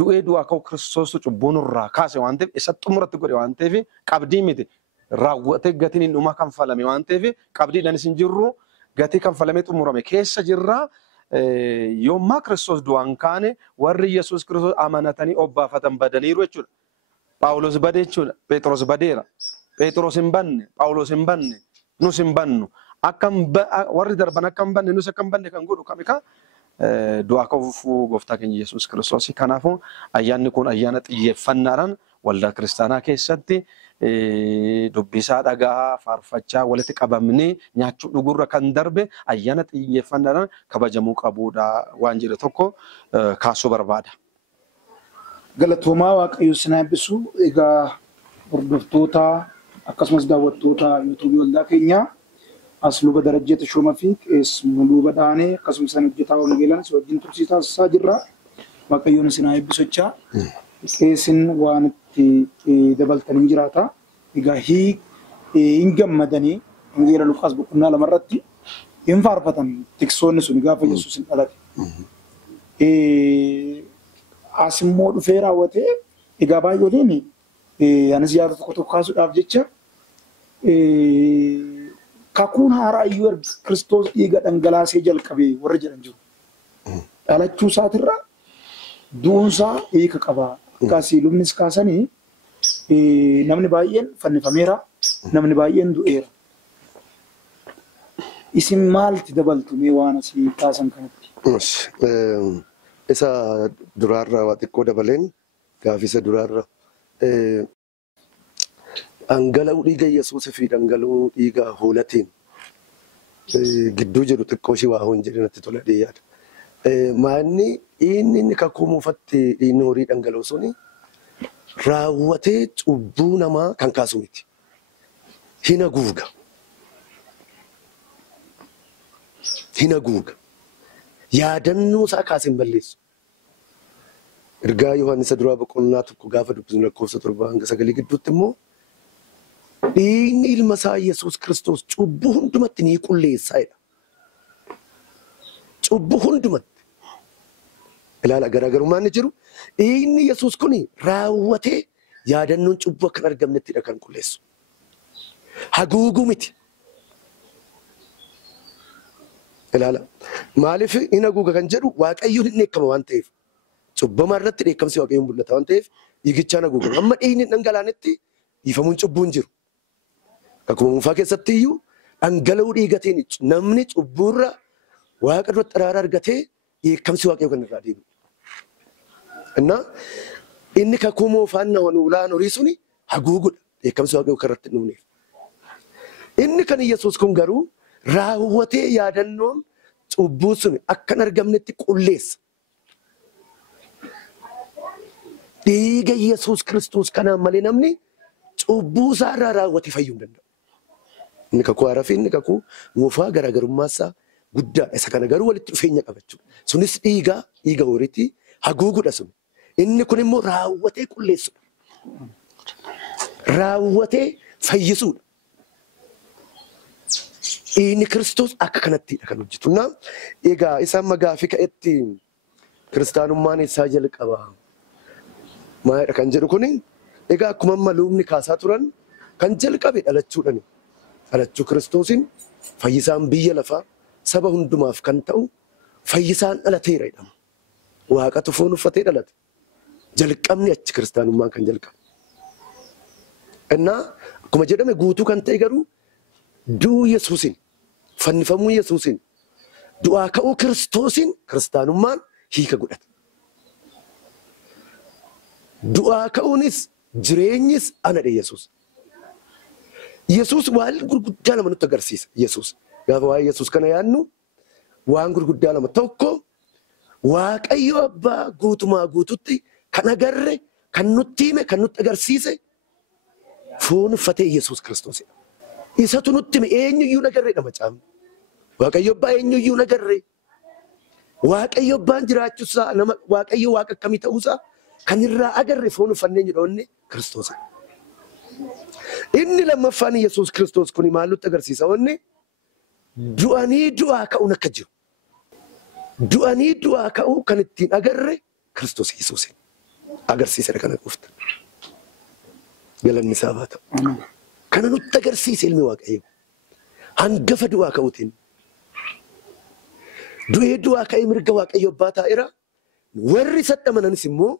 du'ee du'aa ka'u Kiristoostu cubbuu nurraa kaase waan ta'eef isa xumuratti godhe waan ta'eef qabdii miti raawwatee gatiin hin dhumaa kan falame waan ta'eef qabdiidhaanis hin jirru gatii kan falamee xumurame keessa jirra. Yoommaa Kiristoos du'aan kaane warri Yesuus Kiristoos amanatanii obbaafatan badaniiru jechuudha. Phaawulos badee jechuudha. Phexros badeera. Phexros hin banne, Phaawulos hin banne, nus hin bannu. Warri darban akka hin banne, nus akka hin banne kan godhu kamika du'aa ka'uu gooftaa keenya Yesuus Kiristoos. Kanaafuu ayyaanni kun ayyaana xiyyeeffannaadhaan waldaa kiristaanaa keessatti dubbisaa dhagaa faarfachaa walitti qabamnee nyaachuu dhugurra kan darbe ayyaana xiyyeeffannaadhaan kabajamuu qabuudha waan jedhe tokko kaasuu barbaada. Galatoomaa Waaqayyo sinaa eebbisu egaa hordoftoota akkasumas daawwattoota yuutuubii waldaa keenyaa as luba Darajjee Tashoomaa fi qees Muluu Badhaanee akkasumas isaan hojjetaa wangeelaan si wajjin tursiisaa taasisaa jirra. Waaqayyoon sinaa eebbisochaa qeesin waan itti dabaltanii jiraata. Egaa hin gammadanii wangeela Luqaas boqonnaa 2 irratti hin faarfatan tiksoonni sun gaafa Yesuus hin dhalate. Asimmoo dhufee raawwatee egaa baay'ooliin anis yaada tokko kaasuudhaaf jecha kakuun haaraa iyyuu Kiristoos dhiiga dhangalaasee jalqabee warra jedhan jiru. Dhalachuu isaatirraa du'uunsaa hiika qaba. Akkasii lubnis kaasanii namni baay'een fannifameera, namni baay'een du'eera. Isin maalti dabaltu mee waan asii kaasan kanatti? Isa duraarraa waa xiqqoo dabaleen gaafisa duraarra dhangala'uu dhiiga Yesuus fi dhangala'uu dhiiga hoolatiin gidduu jiru xiqqoo ishii waa hin jedhe natti tola dhiyaata. Maanni inni kakuu muufatti dhiigni horii dhangala'u suni raawwatee cubbuu namaa kan kaasu miti. Hin haguuga. Hin haguuga. Yaadannoo isaa kaasee hin balleessu. Ergaa Yohaannis duraa boqonnaa tokko gaafa dubbisnu lakkoofsa 7 hanga 9 gidduutti immoo dhiigni ilma isaa Yesuus Kiristoos cubbuu hundumatti ni qulleessaa jedha. Cubbuu hundumatti. Ilaala garaagarummaan ni jiru. Dhiigni Yesuus kun raawwatee yaadannoon cubbuu akka hin argamnettidha kan qulleessu. Haguuguu miti. Ilaala. Maaliif hin haguuga kan jedhu Waaqayyoon hin dheekkama waan ta'eef. Cubbamaa irratti dheekkamsi Waaqayyoon mul'ata waan ta'eef dhiigichaan haguugama. Amma dhiigni dhangala'anetti dhiifamuun cubbuun jiru. Akkuma muufaa keessatti iyyuu dhangala'uu dhiigateen namni cubbuurra Waaqa duratti araara argatee dheekkamsi Waaqayyoo kan irraa deebi'u. Innaa inni kakuu moofaan ulaan horii suni haguugudha. Dheekkamsi Waaqayyoo kan irratti dhufneef. Inni kan Yesuus kun garuu raawwatee yaadannoon cubbuu suni akka hin argamnetti qulleessa. Dhiiga Yesuus Kiristoos kanaan malee namni cubbuu isaa irraa raawwatee fayyuu hin danda'u. Inni kakuu haaraa fi inni kakuu moofaa garaagarummaa isaa guddaadha. Isa kana garuu walitti dhufeenya qabachuudha. Sunis dhiiga horiitti haguugudha sun. Inni kun immoo raawwatee qulleessudha. Raawwatee fayyisuudha. Inni Kiristoos akka kanattidha kan hojjetu. Egaa isaan magaafii ka'etti kiristaanummaan isaa jalqaba. Maalidha kan jedhu kuni egaa akkuma amma luubni kaasaa turan kan jalqabe dhalachuudhani. Dhalachuu Kiristoosiin fayyisaan biyya lafaa saba hundumaaf kan ta'u fayyisaan dhalateera jedhama. Waaqatu foon uffatee dhalate. Jalqabni achi kiristaanummaan kan jalqabe. Innaa akkuma jedhame guutuu kan ta'e garuu du'uu Yesuusin, fannifamuu Yesuusin, du'aa ka'uu Kiristoosiin kiristaanummaan hiika godhate. Du'aa ka'uunis jireenyis anadha Yesuus. Yesuus waan gurguddaa lama nutti agarsiisa. Yesuus gaafa waa'ee Yesuus kana yaadnu waan gurguddaa lama tokko Waaqayyo Abbaa guutumaa guututti kan agarre, kan nutti hime, kan nutti agarsiise foon uffatee Yesuus Kiristoos. Isatu nutti hime eenyuyyuu nagarreedha macaafni. Waaqayyo Abbaa eenyuyyuu nagarre. Waaqayyo Abbaan jiraachuusaa nama Waaqayyo Waaqa akkamii ta'uusaa kan irraa agarre foon uffannee jedhoonne Kiristoos. Inni lammaffaan Yesuus Kiristoos kun maal nutti agarsiisa? Wanni du'anii du'aa ka'uun akka jiru. Du'anii du'aa ka'uu kan ittiin agarre Kiristoos Yesuusin agarsiisedha kana qofta. Galanni isaa haa ta'u. Kana nutti agarsiise ilmi Waaqayyo. Hangafa du'aa ka'uutiin. Du'ee du'aa ka'ee mirga Waaqayyo Abbaa taa'eera. Warri isatti amananis immoo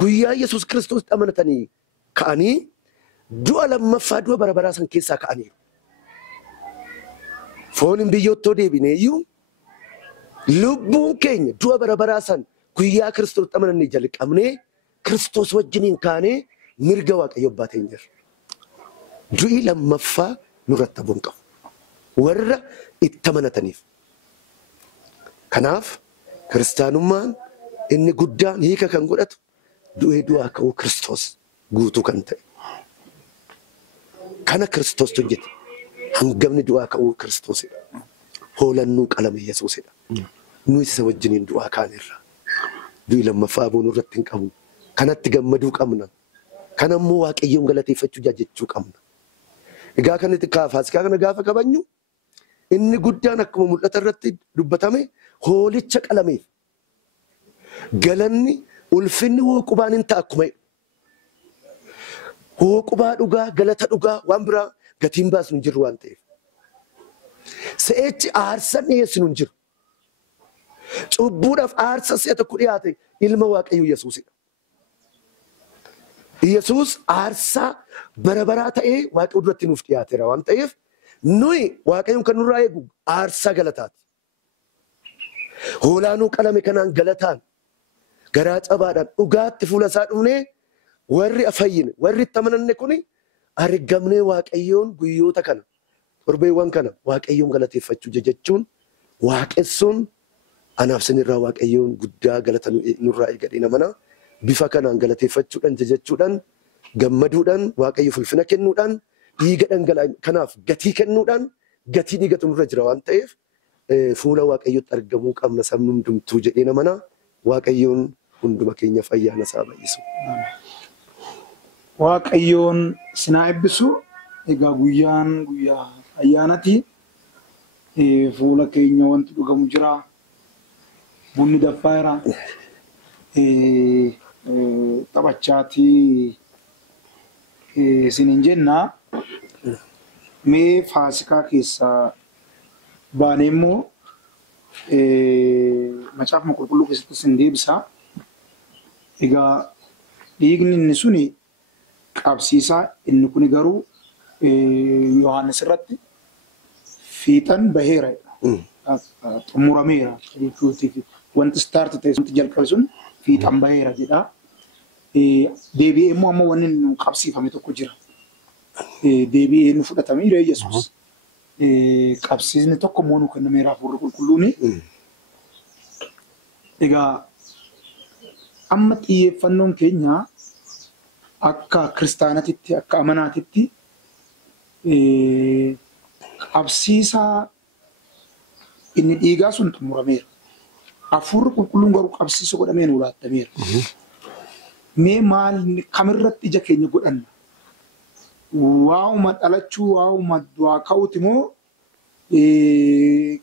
guyyaa Yesuus Kiristoos amanatanii ka'anii du'a lammaffaa du'a bara baraa san keessaa ka'aniiru. Fooniin biyyoottoo deebinee iyyuu lubbuun keenya du'a bara baraa san guyyaa Kiristoos amanannee jalqabnee Kiristoos wajjiniin kaanee mirga Waaqayyo Abbaa teenyerra. Du'i lammaffaa nurratti hafuun qabu. Warra itti amanataniif. Kanaaf kiristaanummaan inni guddaan hiika kan godhatu du'ee du'aa ka'uu Kiristoos guutuu kan ta'e. Kana Kiristoos hojjete. Hangafni du'aa ka'uu Kiristoosidha. Hoolannuu qalame Yesuusidha. Nuyi isa wajjiniin du'aa kaaneerra. Du'i lammaffaa boonu irratti hin qabu. Kanatti gammaduu qabna. Kana immoo Waaqayyoon galateeffachuu jaajachuu qabna. Egaa kanatti Faasikaa kana gaafa kabajnu inni guddaan akkuma mul'ata irratti dubbatame hoolicha qalameef. Galanni ulfinni hooqubaan hin ta'a akkuma hooqubaa dhugaa, galata dhugaa, waan biraa gatiin baasnu hin jirru waan ta'eef. Se'echi aarsaa dhiyeessinu hin jiru. Cubbuudhaaf aarsaa si'a tokko dhiyaate ilma Waaqayyoo Yesuusidha. Yesuus aarsaa bara baraa ta'ee Waaqayyoo duratti nuuf dhiyaateera waan ta'eef nuyi Waaqayyoon kan nurraa eegu aarsaa galataati. Hoolaanuu qalame kanaan galataan garaa cabaadhaan dhugaatti fuula isaa dhufnee warri fayyine warri itti amananne kuni argamnee Waaqayyoon guyyoota kana torbeewwan kana Waaqayyoon galateeffachuu jajachuun waaqessuun anaaf sinirraa Waaqayyoon guddaa galata nurraa eegadhe namana bifa kanaan galateeffachuudhaan jajachuudhaan gammaduudhaan Waaqayyo ulfina kennuudhaan dhiiga dhangala'aa kanaaf gatii kennuudhaan gatii dhiigatu nurra jira waan ta'eef fuula Waaqayyootti argamuu qabna sabni hundumtuu jedhee namana Waaqayyoon hunduma keenya fayyaana isaa baay'isu. Waaqayyoon sinaa eebbisu. Egaa guyyaan guyyaa ayyaanati. Fuula keenya wanti dhugamu jira. Bunni daffaa jira. Taphachaatii isiniin jennaa. Mee Faasikaa keessaa baanee immoo Macaafni Qulqulluu keessatti isin deebisaa. Egaa dhiigni inni suni qabsiisaa inni kuni garuu Yohaannis irratti fiixan baheera. Xumurameera jechuutiif wanti start ta'e wanti jalqabe sun fiixan baheera jedha. Deebi'ee immoo amma wanni nu qabsiifame tokko jira. Deebi'ee nu fudhatameera Yesuus. Qabsiisni tokko immoo nu kennameera Hafuurri Qulqulluuni. Egaa amma xiyyeeffannoon keenya akka kiristaanatitti akka amanaatitti qabsiisaa inni dhiigaa sun xumurameera. Hafuurri Qulqulluun garuu qabsiisa godhamee nu laattameera. Mee maal kamirratti ija keenya godhanna? Waa'uma dhalachuu waa'uma du'aa ka'uuti moo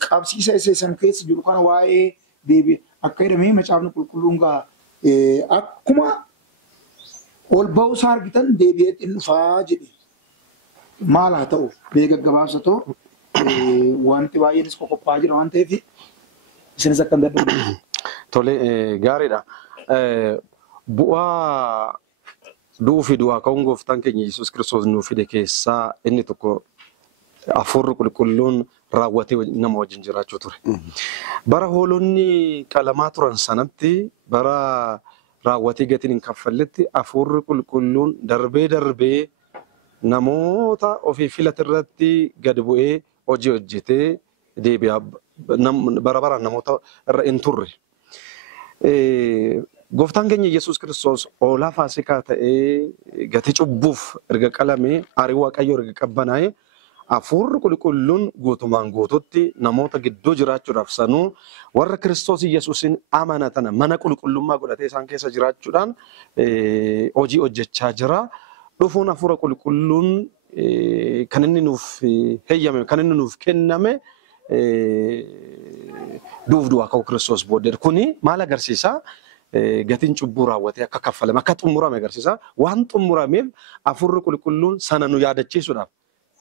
qabsiisa isa san keessa jiru kana waa'ee deebi'e akka jedhamee Macaafni Qulqulluun gaa akkuma ol ba'uu isaa argitan deebi'ee dhufaa jedhe. Maal haa ta'u mee gaggabaabsa ta'u wanti baay'eenis qophaa'aa jira waan ta'eef isinis akka hin dadhabne. Tole gaariidha. Bu'aa du'uu fi du'aa ka'uun gooftaan keenya Yesuus Kiristoos nuuf fide keessaa inni tokko Hafuurri Qulqulluun raawwatee nama wajjin jiraachuu ture. Bara hoolonni qalamaa turan sanatti bara raawwatee gatiin hin kaffalletti Hafuurri Qulqulluun darbee namoota ofii filate irratti gad bu'ee hojii hojjetee deebi'aa bara baraan namoota irra hin turre. Gooftaan keenya Yesuus Kiristoos hoolaa Faasikaa ta'ee gatii cubbuuf erga qalamee aarii Waaqayyoo erga qabbanaa'ee Hafuurri Qulqulluun guutumaan guututti namoota gidduu jiraachuudhaaf sanuu warra Kiristoos Yesuusin amanatan mana qulqullummaa godhatee isaan keessa jiraachuudhaan hojii hojjechaa jira. Dhufuun Hafuura Qulqulluun kan inni nuuf heeyyame kan inni nuuf kenname du'aa ka'uu Kiristoos booddee kuni maal agarsiisa? Gatiin cubbuu raawwatee akka kaffalame akka xumurame agarsiisa. Waan xumurameef Hafuurri Qulqulluun sana nu yaadachiisuudhaaf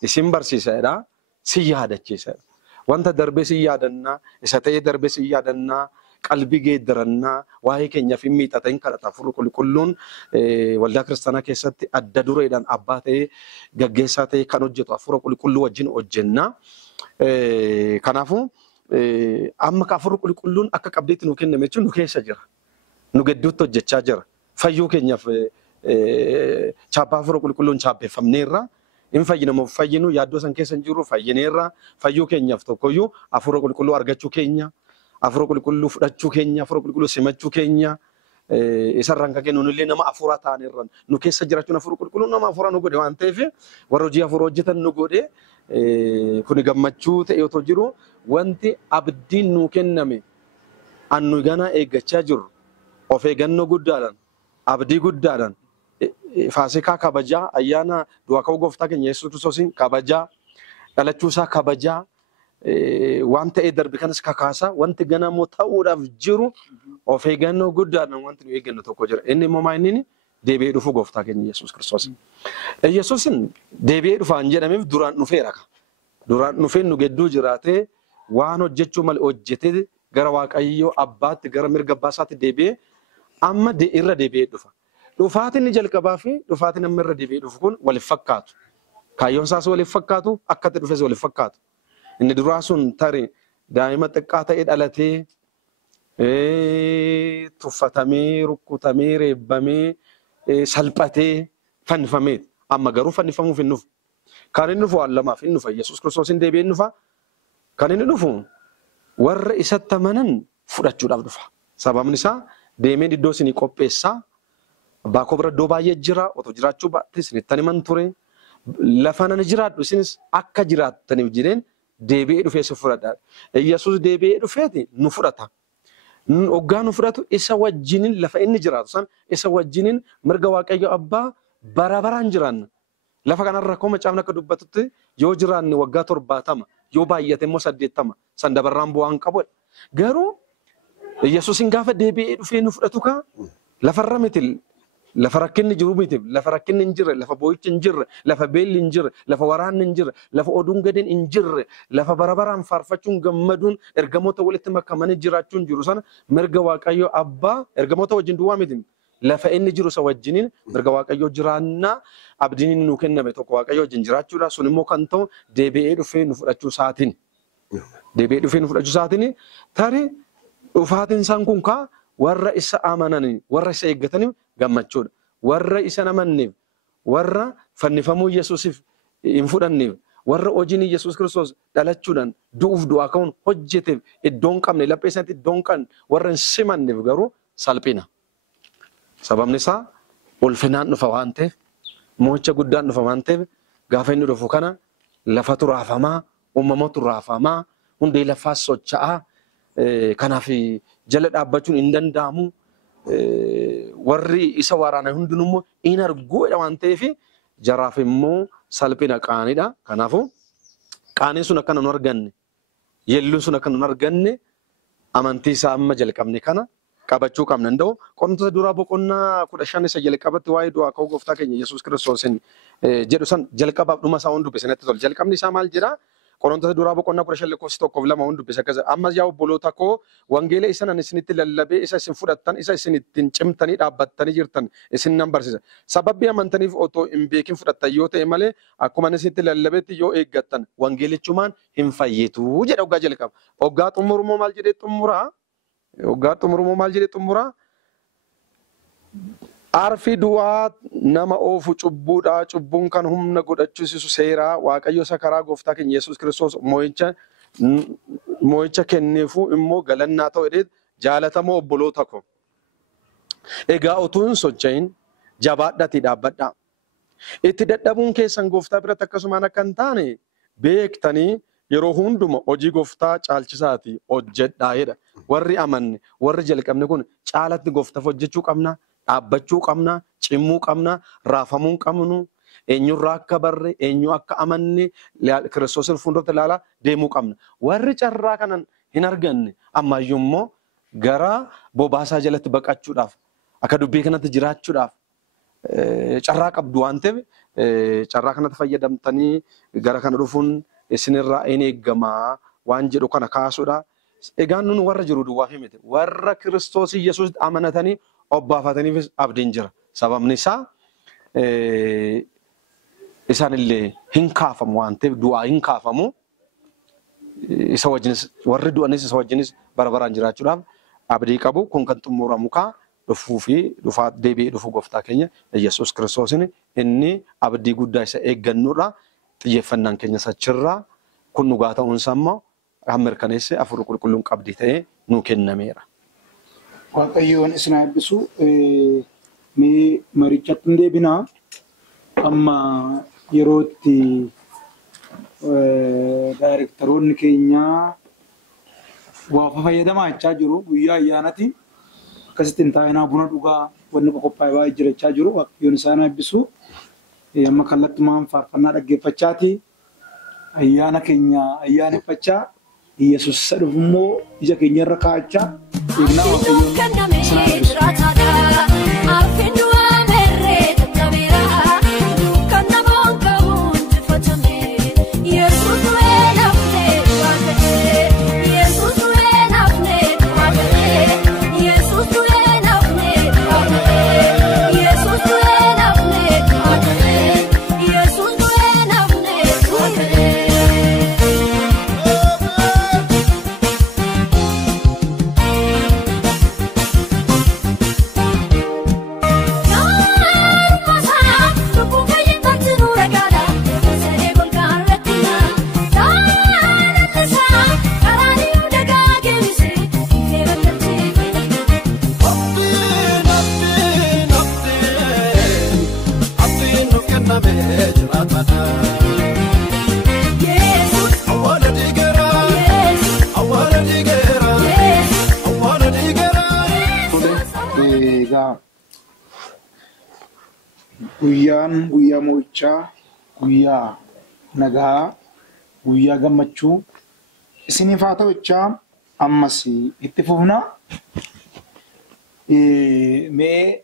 isin barsiisaadha. Si yaadachiisaadha. Wanta darbee si yaadannaa, isa ta'ee darbee si yaadannaa, qalbii geeddarannaa, waa'ee keenyaaf hin miixata hin kadhata. Hafuurri Qulqulluun waldaa kiristaanaa keessatti adda dureedhaan abbaa ta'ee gaggeessaa ta'ee kan hojjetu Hafuura Qulqulluu wajjin hojjennaa. Kanaafuu amma Hafuurri Qulqulluun akka qabdeetti nu kenname jechuun nu keessa jira. Nu gidduutti hojjechaa jira. Fayyuu keenyaaf chaappaa Hafuura Qulqulluun chaappeeffamneerra. In fayyinamuuf fayyinu yaaddoo san keessa hin jirru fayyineerra. Fayyuu keenyaaf tokkoyyuu Hafuura Qulqulluu argachuu keenya, Hafuura Qulqulluu fudhachuu keenya, Hafuura Qulqulluu simachuu keenya isarraan kan kennu illee nama hafuuraa ta'anirra nu keessa jiraachuun Hafuura Qulqulluun nama hafuuraa nu godhe waan ta'eef warra hojii hafuura hojjetan nu godhe kuni gammachuu ta'e otoo jiru wanti abdiin nu kenname annu gana eeggachaa jirru of eeggannoo guddaadhaan abdii guddaadhaan Faasikaa kabajaa ayyaana du'aa ka'uu gooftaa keenya Yesuus Kiristoosiin kabajaa dhalachuu isaa kabajaa waan ta'ee darbe kanas kakaasaa wanti ganamoo ta'uudhaaf jiru of eeggannoo guddaadhaan wanti nu eeggannu tokko jira. Inni immoo maayinni deebi'ee dhufuu gooftaa keenya Yesuus Kiristoos. Yesuusin deebi'ee dhufaan jedhameef duraan dhufeera. Duraan dhufee nu gidduu jiraatee waan hojjechuu malee hojjetee gara Waaqayyoo Abbaatti gara mirga Abbaa isaatti deebi'ee amma irra deebi'ee dhufa. Dhufaatiin ni jalqabaa fi dhufaatiin amma irra deebi'ee dhufu kun waliif fakkaatu. Kaayyoon isaas waliif fakkaatu akkatti dhufes waliif fakkaatu. Inni duraa sun tarii daa'ima xiqqaa ta'ee dhalatee tuffatamee rukkutamee reebbamee salphatee fannifamee amma garuu fannifamuuf hin dhufu. Kan inni dhufu waan lamaaf hin dhufa. Yesuus Kiristoos hin deebi'ee hin dhufa. Kan inni dhufu warra isatti amanan fudhachuudhaaf dhufa. Sababni isaa deemee iddoo isinii qopheessaa. Abbaa koo bira iddoo baay'ee jira. Otoo jiraachuu baatte isinittan himan ture. Lafa nan jiraadhu isinis akka jiraattaniif jedheen deebi'ee dhufee si fudhadha. Yesuus deebi'ee dhufeeti nu fudhata. Hoggaan fudhatu isa wajjiniin lafa inni jiraatu san isa wajjiniin mirga Waaqayyo Abbaa bara baraan jiraanna. Lafa kanarra akkuma macaafni akka dubbatutti yoo jiraanne waggaa 70 yoo baay'ate immoo 80 san dabarraan bu'aan qabu. Garuu Yesuusin gaafa deebi'ee dhufee nu fudhatu kaa lafarra miti lafa rakkinni jiru miti lafa rakkinni hin jirre lafa boo'ichi hin jirre lafa beelli hin jirre lafa waraanni hin jirre lafa oduun gadeen hin jirre lafa bara baraan faarfachuun gammaduun ergamoota walitti makamanii jiraachuun jiru sana mirga Waaqayyo Abbaa ergamoota wajjin duwwaa miti. Lafa inni jiru sa wajjiniin mirga Waaqayyo jiraannaa abdiin nu kenname tokko Waaqayyo wajjin jiraachuudha. Sun immoo kan ta'u deebi'ee dhufee nu fudhachuu isaatiin. Deebi'ee dhufee nu fudhachuu isaatiin tarii dhufaatiin isaan kun kaa warra isa amananii warra isa eeggataniif gammachuudha. Warra isa namanneef warra fannifamuu Yesuusiif hin fudhanneef warra hojiin Yesuus Kiristoos dhalachuudhaan du'uuf du'aa ka'uun hojjeteef iddoo hin qabne laphee isaatti iddoo hin qabne warra hin simanneef garuu salphina. Sababni isaa ulfinaan dhufa waan ta'eef mo'icha guddaan dhufa waan ta'eef gaafa inni dhufu kana lafatu raafamaa uumamatu raafamaa hundee lafaas socho'aa kanaaf jala dhaabbachuun hin danda'amu. Warri isa waraana hundinuu hin arguudha waan ta'eef jaraaf immoo salphina qaaniidha. Kanaafuu qaaniin sun akka nu arganne yelluun sun akka nu arganne amantii isaa amma jalqabne kana qabachuu qabna. Ndoo Qorontoota duraa boqonnaa 15 isa jalqabatti waa'ee du'aa ka'uu gooftaa keenya Yesuus Kiristoosin jedhu san jalqabaaf dhuma isaa hundu bisinatti tol. Jalqabni isaa maal jedhaa? Qorontoota duraa boqonnaa 15 lakkoofsa 1-2 hundu bisa kaza. Ammas yaa obboloota koo wangeela isa nan isinitti lallabee isa isin fudhattan isa isin ittiin cimtanii dhaabbattanii jirtan isin nan barsiisa. Sababbii amantaniif otoo hin beekin fudhattan yoo ta'e malee akkuma isinitti lallabeetti yoo eeggattan wangeelichumaan hin fayyitu jedha hoggaa jalqaba. Hoggaa xumurumoo maal jedhee xumuraa? Hoggaa xumurumoo maal jedhee xumuraa? Arfi du'aa nama oofu cubbuudha. Cubbuun kan humna godhachiisu seeraa Waaqayyo isa karaa gooftaa keenya Yesuus Kiristoos mo'icha kenneefu immoo galannaa ta'u jedhee jaalatamoo obboloota ko. Egaa utuu hin socho'in jabaadhaatii dhaabbadhaa. Itti dadhabuun keessan gooftaa biratti akkasumaan akka hin taane beektanii yeroo hunduma hojii gooftaa caalchisaati hojjedhaa jedha. Warri amanne warri jalqabne kun caalatti gooftaaf hojjechuu qabna. Dhaabbachuu qabna, cimmuu qabna, raafamuu qabnu, eenyurraa akka barre, eenyu akka amanne Kiristoosin fuuldura ilaalaa deemuu qabna. Warri carraa kanan hin arganne ammayyuu immoo gara bobaasaa jalatti baqachuudhaaf akka dubbii kanatti jiraachuudhaaf carraa qabdu waan ta'eef carraa kanatti fayyadamtanii gara kana dhufuun isinirraa hin eeggamaa waan jedhu kana kaasuudha. Egaan nun warra jiru duwwaaf miti. Warra Kiristoos Yesuus amanatanii obbaafataniifis abdiin jira. Sababni isaa isaanillee hin kaafamu waan ta'eef du'aa hin kaafamu. Isa wajjinis warri du'anis isa wajjinis bara baraan jiraachuudhaaf abdii qabu. Kun kan xumuramu kaa dhufuu fi dhufaa deebi'ee dhufuu gooftaa keenya Yesuus Kiristoosin inni abdii guddaa isa eeggannuudha. Xiyyeeffannaan keenya sachirraa kun dhugaa ta'uunsaa immoo kan mirkaneesse Hafuurri Qulqulluun qabdii ta'ee nuu kennameera. Waaqayyoon isin eebbisu mee marichatti deebinaa amma yerootti daayirektaroonni keenyaa waa fayyadamaa jechaa jiru guyyaa ayyaanati akkasitti hin taa'inaa buna dhugaa wanni qophaa'ee waa jirachaa jiru. Waaqayyoon isaan eebbisu amma kallattumaan faarfannaa dhaggeeffachaati ayyaana keenya ayyaaneffachaa Yesuus isa dhufu immoo ija keenya irra kaa'achaa eegnaa Waaqayyoon isaan eebbisu. guyyaa moo'ichaa, guyyaa nagaa, guyyaa gammachuu isiniif haa ta'u jechaa ammas itti fufna. Mee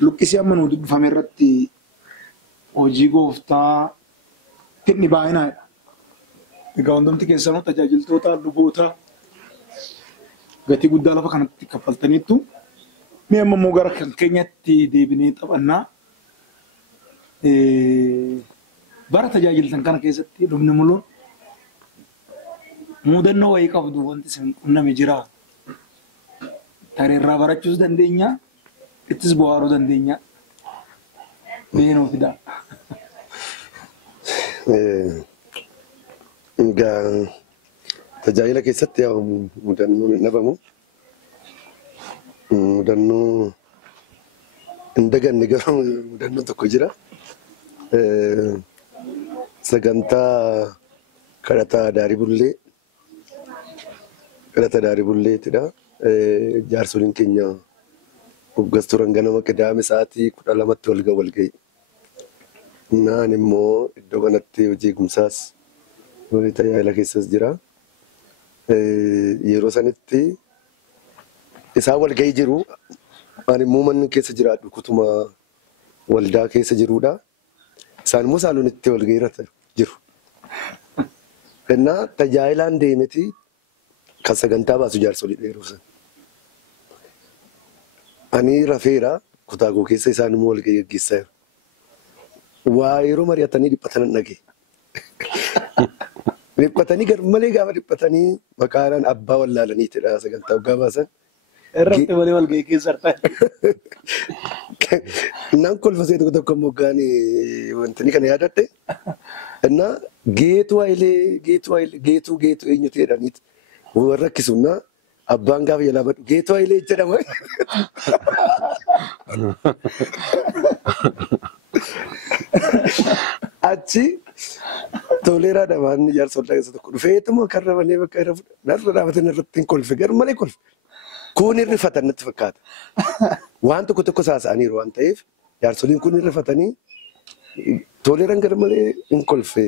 luqqisii amma nu dubbifame irratti hojii gooftaa tinni baay'inaadha. Egaa hundumti keessanuu tajaajiltoota luboota gatii guddaa lafa kanatti kaffaltaniittu. Mee amma immoo gara kan keenyatti deebinee taphannaa. Bara tajaajiltan kana keessatti lubni muluun mudannoo wayii qabdu wanti isin qunname jira. Tareerraa barachuus dandeenya, ittis bohaaruu dandeenya. Beenoo fidaa. Egaa tajaajila keessatti mudannoo hin dhabamu. Mudannoo hin daganne garuu mudannoo tokko jira. Sagantaa kadhataa Daarii Bullee. Kadhata Daarii Bulleetidha. Jaarsoliin keenya hoggas turan ganama qidaame sa'aatii 12tti wal ga'e. Naan immoo iddoo kanatti hojii eegumsaas tajaajila keessas jira. Yeroo sanitti isaan wal ga'ii jiru. Ani immoo manni keessa jiraadhu kutuma waldaa keessa jirudha. Isaan immoo saaloonitti wal ga'ii jiru. Kennaa tajaajilaan deemeti kan sagantaa baasu jaarsolidha yeroo sana. Ani rafeera kutaa koo keessa isaan immoo wal ga'ii gaggeessaa jiru. Waa yeroo mari'atanii dhiphatan dhage. Dhiphatanii garmalee gaafa dhiphatanii maqaadhaan abbaa wallaalaniitidha sagantaa waggaa baasan. Irratti malee wal ga'ii keessa hartaa. Naan kolfasee tokko moggaan wanti kana yaadadhe. Innaa geetuu eenyutu jedhaniiti. Warra akkasuma abbaan gaafa jalaa badhu geetuu hayilee jedhama. Achi toleeraadha waan jaarsolaa keessa tokko dhufeetuma karra malee bakka irra narra dhaabatanii irratti hin kolfe garmalee kolfe. Kun irrifatan natti fakkaata. Waan tokko saasa'aniiru waan ta'eef jaarsoliin kun irrifatanii toleeraan garmalee hin kolfe.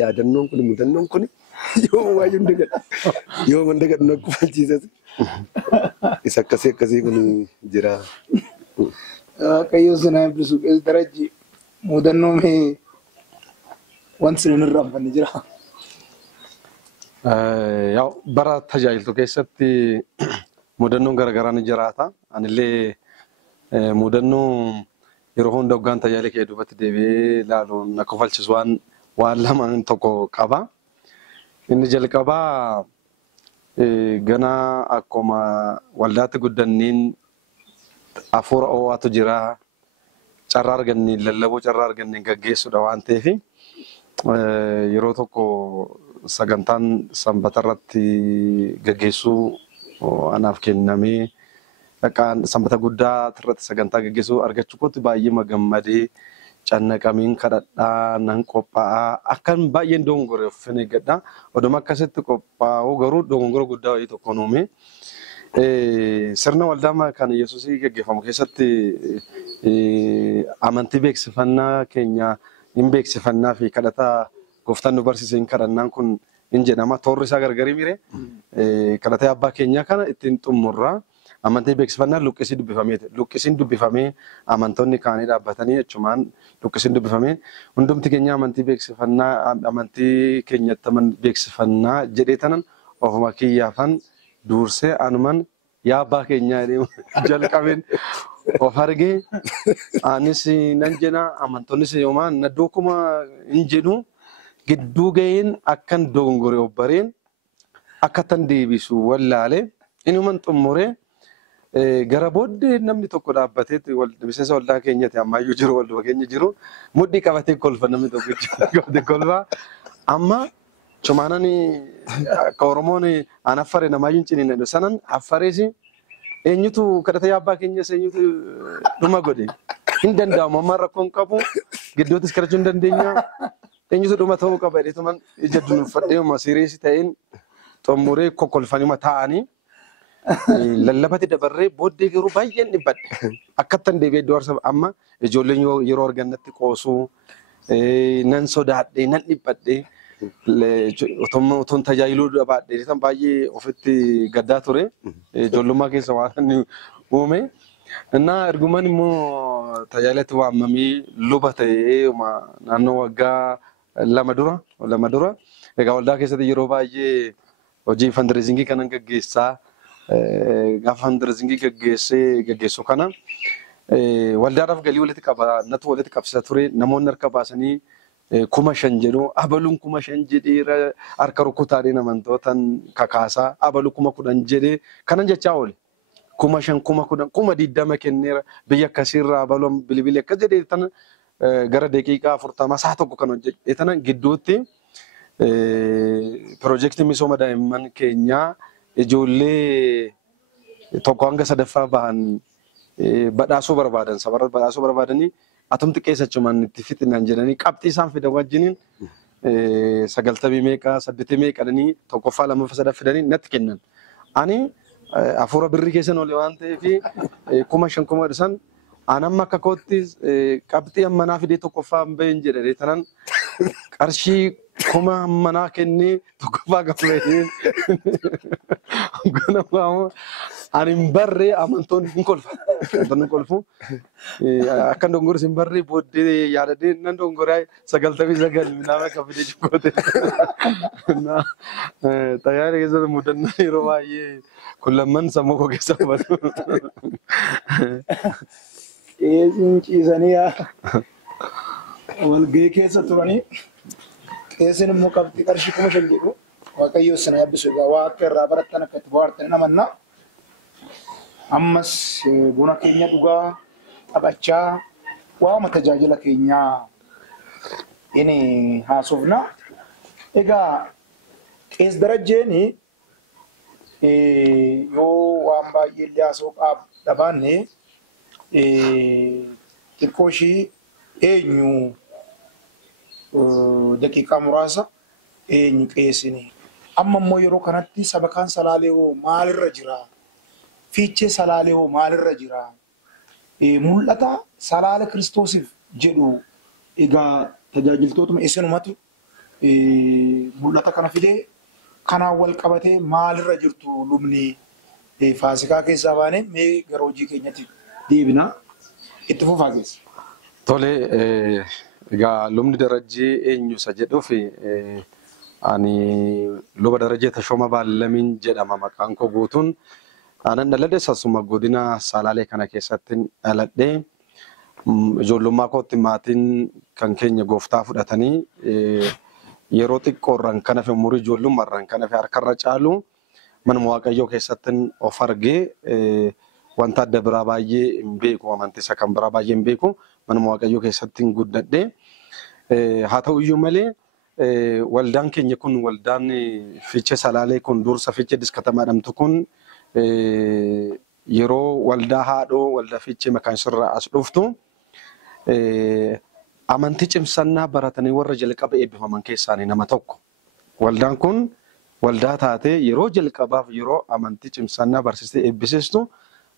Yaadannoon kun mudannoon kun yoo waayyuu hin dagadhu. Yoo man dagadhu na kufachiisas. Isa akkasii kun jira. Waaqayyoon sinaa eebbisu keessa darajji mudannoo mee wanti sin irraa hanfanne jira. Bara tajaajiltu keessatti mudannoon garaagaraa ni jiraata. Anillee mudannoo yeroo hunda hoggaan tajaajila kee duubatti deebi'ee ilaaluun na kofalchisu waan lamaan tokko qaba. Inni jalqabaa ganaa akkuma waldaatti guddanneen hafuura ho'aatu jira. Carraa arganneen lallaboo carraa arganneen gaggeessuudha waan ta'eef yeroo tokko sagantaan sanbata irratti gaggeessuu anaaf kennamee sanbata guddaa irratti sagantaa gaggeessuu argachuu kootti baay'ee gammadee cannaqamiin kadhadhaa nan qophaa'aa akkan baay'een dogongoree of eeggadhaa. Oduma akkasitti qophaa'uu garuu dogongora guddaa wayii tokko uume. Sirna waldaa kan Yesuusii gaggeeffamu keessatti amantii beeksifannaa keenya hin beeksifannaa fi kadhataa gooftaan nu barsiiseen kadhannaan kun hin jedhama. Toorri isaa gargarii mire kadhatee abbaa keenyaa kana ittiin xumurraa. Amantii beeksifannaa luqqisiin dubbifameeti. Luqqisiin dubbifamee amantoonni kaanii dhaabbatanii jechumaan luqqisiin dubbifamee hundumti keenya amantii beeksifannaa amantii keenyatti beeksifannaa jedhee tanan ofuma kiyyaafan duursee anuman yaa abbaa keenyaa jalqabeen of argee anis nan jedha amantoonnis yoomaan na dookuma hin jedhu gidduu ga'een akkan dogongoree obbareen akkatan deebisu wallaalee inuman xumuree gara booddee namni tokko dhaabbatee miseensa waldaa keenyatti ammayyuu jiru waldaa keenya jiru mudhii qabatee kolfa namni tokko qabatee kolfa amma cumaanani akka Oromoon aan affare namaayyuu ciniinadha sanan affarees eenyutu kadhata abbaa keenyas eenyutu dhuma godhe hin danda'amu amma rakkoon qabu gidduuttis kadhachuu hin dandeenya eenyutu dhuma ta'uu qaba jedheetuman ija dunuuffadhee siriyeessi ta'een xumuree kokkolfanima ta'anii lallabati dabarree booddee garuu baay'een dhibbadhe. Akkattan deebi'ee iddoo amma ijoolleen yeroo argannatti qoosuu nan sodaadhee nan dhibbadhee otoon tajaajiluu dhabaadhee tan baay'ee ofitti gaddaa ture. Ijoollummaa keessa waan uume. Innaa ergumaan immoo tajaajilatti waamamee luba ta'ee naannoo waggaa lama dura. Egaa waldaa keessatti yeroo baay'ee hojii fundraisingii kanan gaggeessaa. Gaafa fundraisingii gaggeessu kana waldaadhaaf galii walitti qabsiisa ture. Namoonni harka baasanii 5,000 jedhu abaluun 5,000 jedhee harka rukutaadhee namantootaan kakaasaa abaluu 10,000 jedhee kanan jechaa oole. 5,000 10,000 20 kenneera biyya akkasiirraa abaluun bilbila akkas jedhee tan gara daqiiqaa 40 sa'a tokko kan hojjete tan gidduutti piroojeektii misooma daa'imman keenyaa ijoollee tokko hanga sadaffaa bahan badhaasuu barbaadan sabarra badhaasuu barbaadanii atumti keessachumaan itti fixinaan jedhanii qabxii isaan fidan wajjiniin 90 meeqa 80 meeqadhanii tokkoffaa lammaffaa sadaffaa fidanii natti kennan. Ani afuura birrii keessan oole waan ta'eef 5,000 dhisan anamma akka kootti qabxii ammanaa fidee tokkoffaa hin bahin jedhanii tanan qarshii 1,000 ammanaa kennee tokkoffaa gaafameen gonamaamoo ani hin barree amantoonni hin kolfu akka dongor hin barree booddee yaadadee nan dongoraa 99 nama akka fidee jibboote tajaajila keessatti mudannaa yeroo baay'ee kun lamman sammuu koo keessa hubatu. Qeesiin ciisanii walgahii keessa turanii qeesiin immoo qabxii qarshii 5,000 jedhu waaqayyo sana yabbisu egaa waa akka irraa barattan akka itti bohaartan namanna. Ammas buna keenya dhugaa taphachaa waama tajaajila keenyaa inni haasofna. Egaa qees darajjeen yoo waan baay'ee illee haasoo dhabaanne xiqqoo ishii eenyu daqiiqaa muraasa eenyu qeesini. Amma immoo yeroo kanatti sabakaan salaalee hoo maalirra jira? Fiichee salaalee hoo maalirra jira? Mul'ata salaala Kiristoosiif jedhu egaa tajaajiltootuma isinumatu mul'ata kana fidee kanaan wal qabatee maalirra jirtu lubni Faasikaa keessaa baanee mee gara hojii keenyatti deebina itti fufaa keessa. Tole egaa lubni darajjee eenyu isa jedhuuf ani luba darajjee Tashooma Baalamiin jedhama maqaan koo guutuun. Anan dhaladhe sasuma godina salaalee kana keessatti dhaladhee ijoollummaa kootti maatiin kan keenya gooftaa fudhatanii yeroo xiqqoorraan kana fi umurii ijoollummaarraan kana fi harkarra caalu manuma waaqayyoo keessatti of argee wanta adda biraa baay'ee hin beeku amantiisa kan biraa baay'ee hin beeku manuma waaqayyoo keessatti guddadhee haa ta'u iyyuu malee waldaan keenya kun waldaan fiichee salaalee kun dursa fiichee diskatamaa jedhamtu kun yeroo waldaa haadhoo waldaa fiichee makaansirraa as dhuftu amantii cimsannaa baratanii warra jalqaba eebbifaman keessaanii nama tokko. Waldaan kun waldaa taatee yeroo jalqabaaf yeroo amantii cimsannaa barsiistee eebbisiistu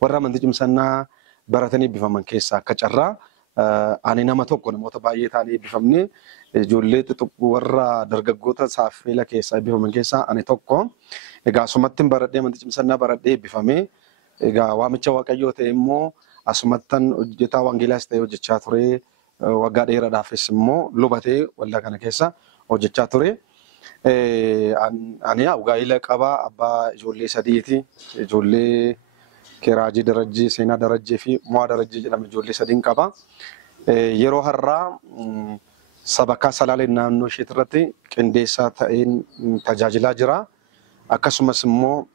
warra amantii cimsannaa baratanii eebbifaman keessaa akka carraa ani nama tokko namoota baay'ee ta'anii eebbifamne ijoollee xixiqqoo warra dargaggoota saaffeela keessaa eebbifaman keessaa ani tokko. Egaa asumattiin baradhee amantii cimsannaa baradhee eebbifamee egaa waamicha waaqayyoo ta'e immoo asumattan hojjetaa wangeelaas ta'e hojjechaa ture. Waggaa dheeraadhaafis immoo lubatee waldaa kana keessa hojjechaa ture. Ani gaa'ila qabaa abbaa ijoollee sadiiti. Ijoollee Kiraajii Darajjee, Seenaa Darajjee fi Mo'aa Darajjee jedhama ijoollee sadiin qaba. Yeroo har'aa sabakaa salaalee naannoo isheetti irratti qindeessaa ta'een tajaajilaa jira. Akkasumas immoo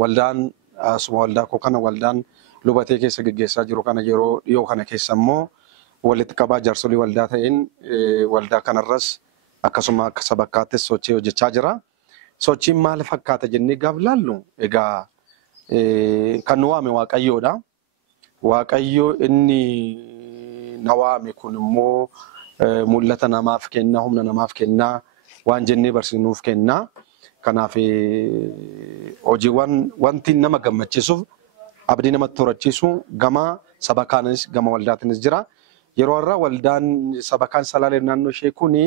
waldaan asuma waldaa koo kana waldaan lubatee keessa gaggeessaa jiru kana yeroo dhiyoo kana keessa immoo walitti qabaa jaarsolii waldaa ta'een waldaa kanarras akkasuma akka sabakkaattis sochii hojjechaa jira. Sochiin maal fakkaata jennee gaaf laallu egaa kan nu waame waaqayyoodha. Waaqayyo inni na waame kun immoo mul'ata namaaf kenna, humna namaaf kenna, waan jennee barsiisnuuf kenna. Kanaaf hojiiwwan wanti nama gammachiisuuf abdii namatti torachiisu gama sabakaanis gama waldaatinis jira. Yeroo har'aa waldaan sabakaan Salaalee naannoo ishee kuni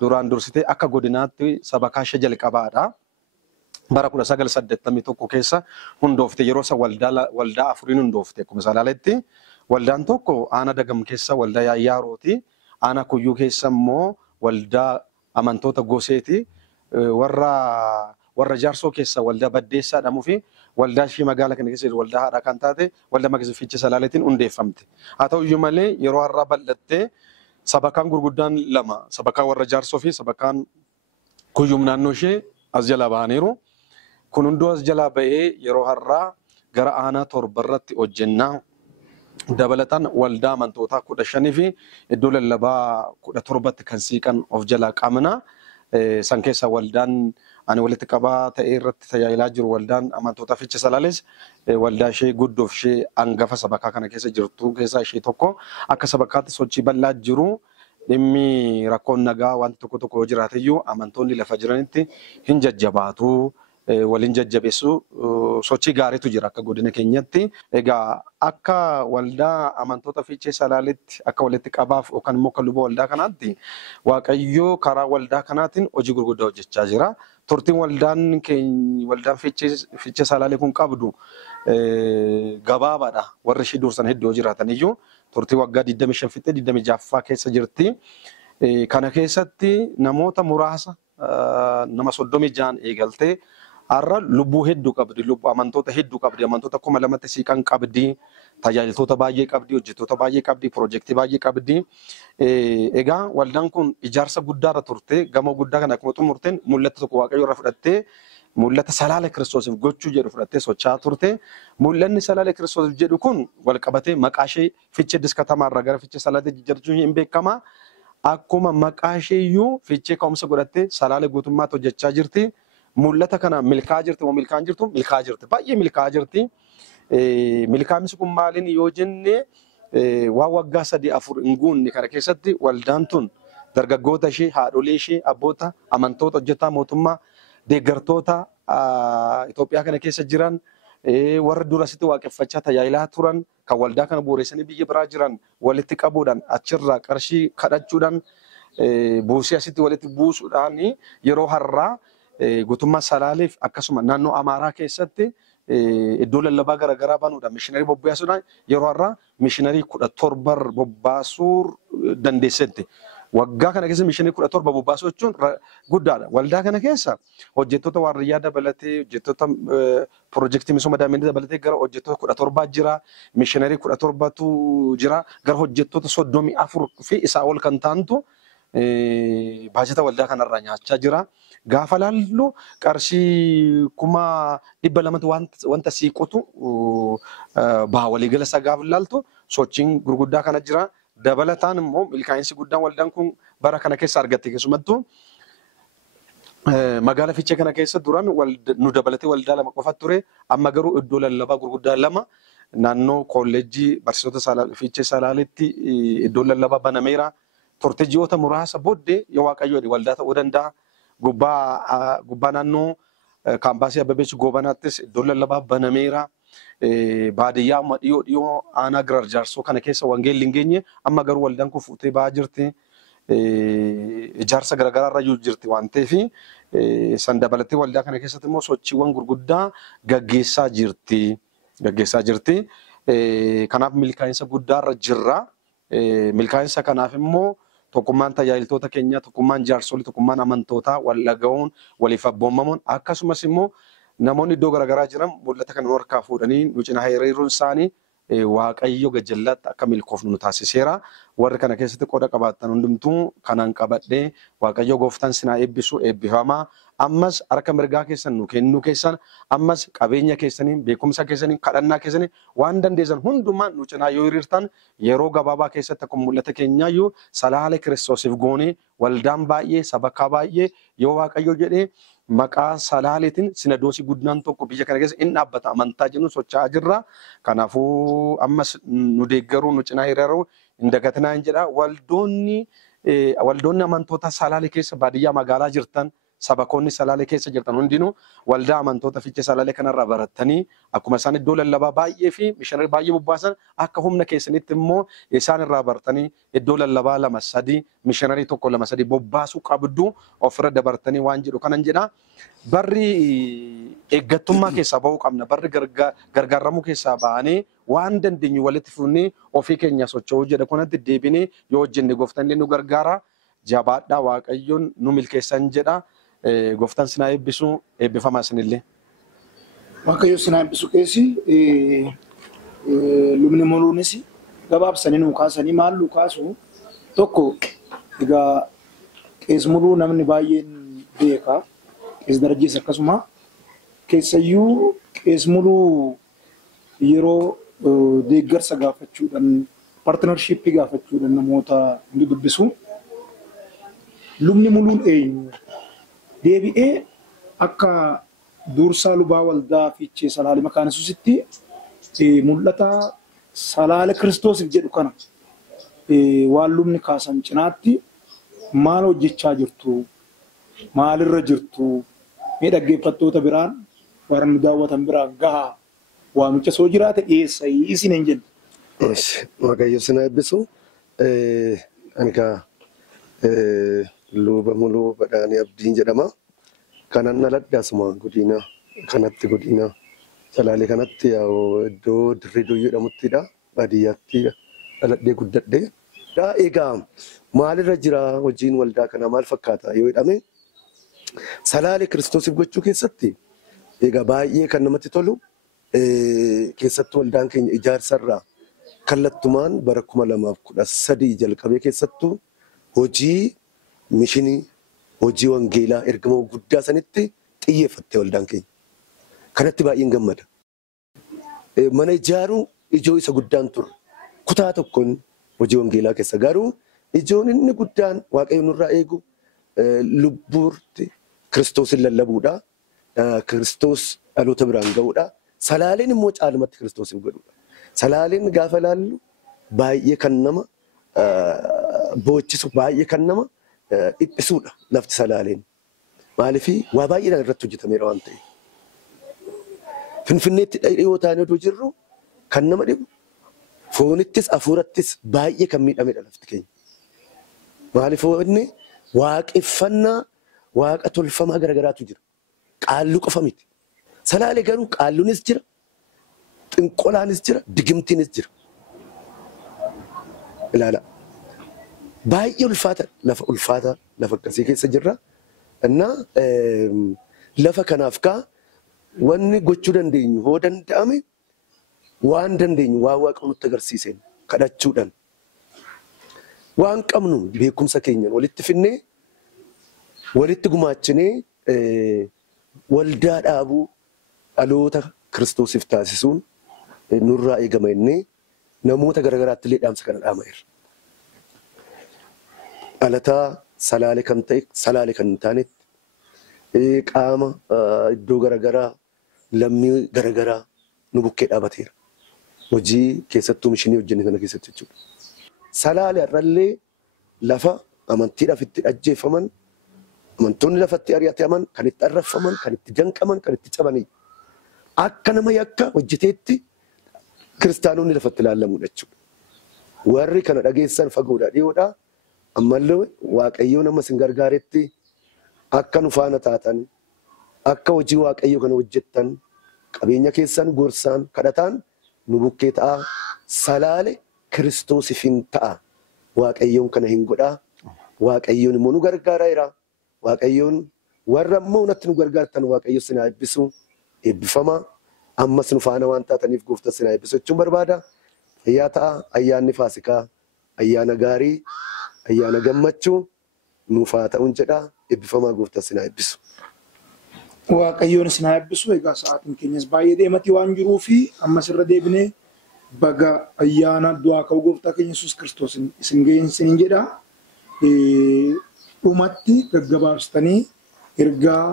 duraan dursitee akka godinaatti sabakaa ishee jalqabaadha. Bara 1981 keessa hundoofte yeroo isa waldaa afuriin hundoofte akkuma Salaaleetti. Waldaan tokko Aanaa Dagam keessa waldaa Yaayyaarooti. Aanaa Kuyyuu keessa immoo waldaa amantoota Goseeti. Warra Jaarsoo keessa waldaa Baddeessaa jedhamuu fi waldaa ishee magaalaa kana keessa waldaa haadhaa kan taate waldaa Magaalaa Fiichee Salaaleetiin hundeeffamte. Haa ta'u iyyuu malee yeroo har'aa bal'attee sabakaan gurguddaan lama sabakaan warra Jaarsoo fi sabakaan Kuyyuu naannoo ishee as jala bahaniiru. Kun hunduu as jala bahee yeroo har'aa gara aanaa torbarratti hojjennaa. Dabalataan waldaa amantoota 15 fi iddoo lallabaa 17 kan siiqan of jalaa qabna. San keessa waldaan ani walitti qabaa ta'ee irratti tajaajilaa jiru waldaan amantoota Fiichee Salaalees waldaa ishee guddoof ishee hangafa sabakaa kana keessa jirtu keessaa ishee tokko. Akka sabakaatti sochii bal'aa jiru dhimmi rakkoon nagaa wanti tokko tokko yoo jiraateyyuu amantoonni lafa jiranitti hin jajjabaatu. Waliin jajjabeessu sochii gaariitu jira akka godina keenyatti. Egaa akka waldaa amantoota Fiichee Salaaleetti akka walitti qabaaf yookaan immoo kan luba waldaa kanaatti Waaqayyoo karaa waldaa kanaatiin hojii gurguddaa hojjechaa jira. Turtiin waldaan Fiichee Salaalee kun qabdu gabaabaadha. Warri ishee dursan hedduu jiraatan iyyuu turtii waggaa 25 fixee 26 keessa jirti. Kana keessatti namoota muraasa nama 36 eegaltee har'a lubbuu hedduu qabdi, lubbuu amantoota hedduu qabdi, amantoota 2,000 siiqan qabdi, tajaajiltoota baay'ee qabdi, hojjettoota baay'ee qabdi, piroojeektii baay'ee qabdi. Egaa waldaan kun ijaarsa guddaarra turte, gamoo guddaa kana akkuma xumurteen mul'ata tokko Waaqayyo irraa fudhattee mul'ata Salaalee Kiristoosiif gochuu jedhu fudhattee socho'aa turte. Mul'anni Salaalee Kiristoosiif jedhu kun wal qabatee maqaa ishee Fiichee Diskatamaarraa gara Fiichee Salaaleetti jijjiirrachuun hin beekama. Akkuma maqaa ishee iyyuu Fiichee ka'umsa godhattee Salaalee guutummaatti hojjechaa jirti. Mul'ata kana milkaa jirti moo milkaa hin jirtu? Milkaa jirti. Baay'ee milkaa jirti. Milkaa'insi kun maaliin yoo jenne waan waggaa 3-4 hin guunne kana keessatti waldaan tun dargaggoota ishee, haadholee ishee, abboota, amantoota hojjetaa mootummaa, deeggartoota Itoophiyaa kana keessa jiran, warra durasitti waaqeffachaa tajaajilaa turan, kan waldaa kana bu'uureessanii biyya biraa jiran walitti qabuudhaan achirraa qarshii kadhachuudhaan buusii asitti walitti buusuudhaan yeroo har'aa guutummaa Salaaleef akkasuma naannoo Amaaraa keessatti iddoo lallabaa garaagaraa banuudhaan mishiinarii bobbaasuudhaan yeroo har'aa mishiinarii 17 bobbaasuu dandeessetti. Waggaa kana keessa mishiinarii 17 bobbaasuu jechuun guddaadha. Waldaa kana keessa hojjettoota waardiyyaa dabalatee, hojjettoota piroojeektii misooma daa'immanii dabalatee gara hojjettoota 17 jira. Mishiinarii 17tu jira. Gara hojjettoota 34 fi isaa ol kan taantu baajata waldaa kanarraa nyaachaa jira. Gaafa laallu qarshii 200,000 wanta siiqutu baha waliigala isaa gaafa laaltu sochiin gurguddaa kana jira. Dabalataan immoo milkaa'insi guddaan waldaan kun bara kana keessa argatte keessumattuu magaalaa Fiichee kana keessa duraan nu dabalatee waldaa 2 qofa ture. Amma garuu iddoo lallabaa gurguddaa 2 naannoo kolleejjii barsiisota Fiichee Salaaleetti iddoo lallabaa banameera. Turte ji'oota muraasa booddee yoo Waaqayyo waldaa ta'uu danda'a. Gubbaa naannoo kaampaasii Abbabeech Goobanaattis iddoo lallabaa banameera. Baadiyyaa amma dhiyoo aanaa Giraar Jaarsoo kana keessa wangeelli hin geenye amma garuu waldaan kun fuutee ba'aa jirti. Ijaarsa garaagaraa irra jirti waan ta'eef san dabalatee waldaa kana keessatti immoo sochiiwwan gurguddaa gaggeessaa jirti. Kanaaf milkaa'insa guddaarra jirra. Milkaa'insa kanaaf immoo tokkummaan tajaajiltoota keenyaa, tokkummaan jaarsolii, tokkummaan amantootaa wal dhaga'uun, waliif abboomamuun akkasumas immoo namoonni iddoo garaagaraa jiran mul'ata kana harkaa fuudhanii nu cinaa hiriiruun isaanii Waaqayyo gajjallaatti akka milkoofnu nu taasiseera. Warri kana keessatti qooda qabaatan hundumtuu kanaan qabadhee Waaqayyo gooftaan sinaa eebbisu eebbifamaa. Ammas harka mirgaa keessan nu kennuu keessan, ammas qabeenya keessaniin, beekumsa keessaniin, kadhannaa keessaniin waan dandeessan hundumaa nu cinaa yoo hiriirtan yeroo gabaabaa keessatti akkuma mul'ata keenyaayyuu Salaalee Kiristoosiif goonee waldaan baay'ee, sabakaa baay'ee yoo Waaqayyo jedhee maqaa Salaaleetiin sinadoosii guddaan tokko biyya kana keessa inni dhaabbata amantaa jennu socho'aa jirra. Kanaafuu ammas nu deeggaruu nu cinaa hiriiruu hin dagatinaa hin jedha. Waldoonni amantoota Salaalee keessa baadiyyaa magaalaa jirtan sabakoonni salaalee keessa jirtan hundinuu waldaa amantoota fiichee salaalee kanarraa barattanii akkuma isaan iddoo lallabaa baay'ee fi mishinari baay'ee bobbaasan akka humna keessanitti immoo isaan irraa bartanii iddoo lallabaa 2-3 mishinari 1-2-3 bobbaasuu qabdu ofirra dabartanii waan jedhu kanan jedha. Barri eeggattummaa keessaa bahuu qabna. Barri gargaaramuu keessaa bahanii waan dandeenyu walitti fufnee ofii keenya socho'uu jedha kanatti deebinee yoo hojjenne gooftaan illee nu gargaara. Jabaadhaa Waaqayyoon nu milkeessan jedha. Gooftaan sinaa eebbisu eebbifamaa isinillee. Waaqayyo sinaa eebbisu keessi lubni muluunis gabaabsanii nu kaasanii maal nu kaasu tokko egaa qees muluu namni baay'een beeka. Qees Darajjees akkasuma keessayyuu qees muluu yeroo deeggarsa gaafachuudhaan paartinarshiippii gaafachuudhaan namoota hundi dubbisu. Lubni muluun eenyu deebi'ee akka dursaa lubaa waldaa fiichee salaalee maqaan isuusitti mul'ata salaale Kiristoosiif jedhu kana waan lubni kaasan cinaatti maal hojjechaa jirtu maalirra jirtu mee dhaggeeffattoota biraan warra nu daawwatan biraan gahaa waamicha soo jiraate dhiyeessa isin hin jennu. Waaqayyo sinaa eebbisu anikaa luba muluu badhaanii abdiin jedhama. Kanan dhaladhaasuma godina kanatti godina salaalee kanatti iddoo dirree doyyoo jedhamuttidha. Baadiyyaatti dhaladhee guddadhee. Egaa maalirra jira hojiin waldaa kana maal fakkaata yoo jedhame salaalee Kiristoosiif gochuu keessatti egaa baay'ee kan namatti tolu keessattuu waldaan keenya ijaarsarraa kallattumaan bara 2013 jalqabee keessattuu hojii mishinii hojii wangeelaa ergama guddaa sanitti xiyyeeffatte waldaan keenya. Kanatti baay'een gammada. Mana ijaaruu ijoo isa guddaan ture. Kutaa tokkoon hojii wangeelaa keessa garuu ijoon inni guddaan Waaqayyo nurraa eegu lubbuurti Kiristoosin lallabuudha. Kiristoos dhaloota biraan ga'uudha. Salaaleen immoo caalumatti Kiristoosiif godhuudha. Salaaleen gaafa laallu baay'ee kan nama boochisu baay'ee kan nama dhiphisuudha lafti salaaleen. Maaliif waa baay'eedhaan irratti hojjetameera waan ta'eef. Finfinneetti dhiyoo taanee oduu jirru kan nama dhibu foonittis hafuurattis baay'ee kan miidhamedha lafti keenya. Maaliif inni waaqeffannaa waaqa tolfamaa garagaraatu jira. Qaalluu qofa miti. Salaalee garuu qaalluunis jira, xinqolaanis jira, digimtiinis jira. Ilaala. Baay'ee ulfaata lafa akkasii keessa jirra. Innaa lafa kanaaf kaa wanni gochuu dandeenyu hoo danda'ame waan dandeenyu waan waaqa nutti agarsiiseen kadhachuudhaan waan qabnu beekumsa keenyan walitti finnee walitti gumaachinee waldaa dhaabuu dhaloota Kiristoosiif taasisuun nurraa eegama innee namoota garagaraatti illee dhaamsa kana dhaamaa'eera. Dhalataa salaalee kan ta'e salaalee kan hin taanetti qaama iddoo garagaraa lammii garagaraa nu bukkee dhaabateera. Hojii keessattuu mishinii hojjenne kana keessatti jechuudha. Salaalee irrallee lafa amantiidhaaf itti ajjeefaman amantoonni lafatti ari'ataman kan itti arraffaman kan itti danqaman kan itti cabanii akka nama yakka hojjeteetti kiristaanonni lafatti ilaallamuudha jechuudha. Warri kana dhageessan fagoodhaa dhiyoodhaa ammallee Waaqayyoo nama isin gargaaretti akka nu faana taatan akka hojii Waaqayyoo kana hojjettan qabeenya keessan gorsaan kadhataan nu bukkee ta'a salaalee Kiristoosiif hin ta'a. Waaqayyoon kana hin godhaa. Waaqayyoon immoo nu gargaareera. Waaqayyoon warra immoo natti nu gargaartan Waaqayyo sinaa eebbisu eebbifamaa. Ammas nu faana waan taataniif gooftaa sinaa eebbisu jechuun barbaada. Fayyaa ta'a ayyaanni Faasikaa ayyaana gaarii ayyaana gammachuu nuuf haa ta'uun jedha. Eebbifamaa gooftaa sinaa eebbisu. Waaqayyoon sinaa eebbisu egaa sa'aatiin keenyas baay'ee deematii waan jiruu fi ammas irra deebinee baga ayyaana du'aa ka'uu gooftaa keenya Yesuus Kiristoos isin ga'een jedha. Dhumatti gaggabaabsitanii ergaa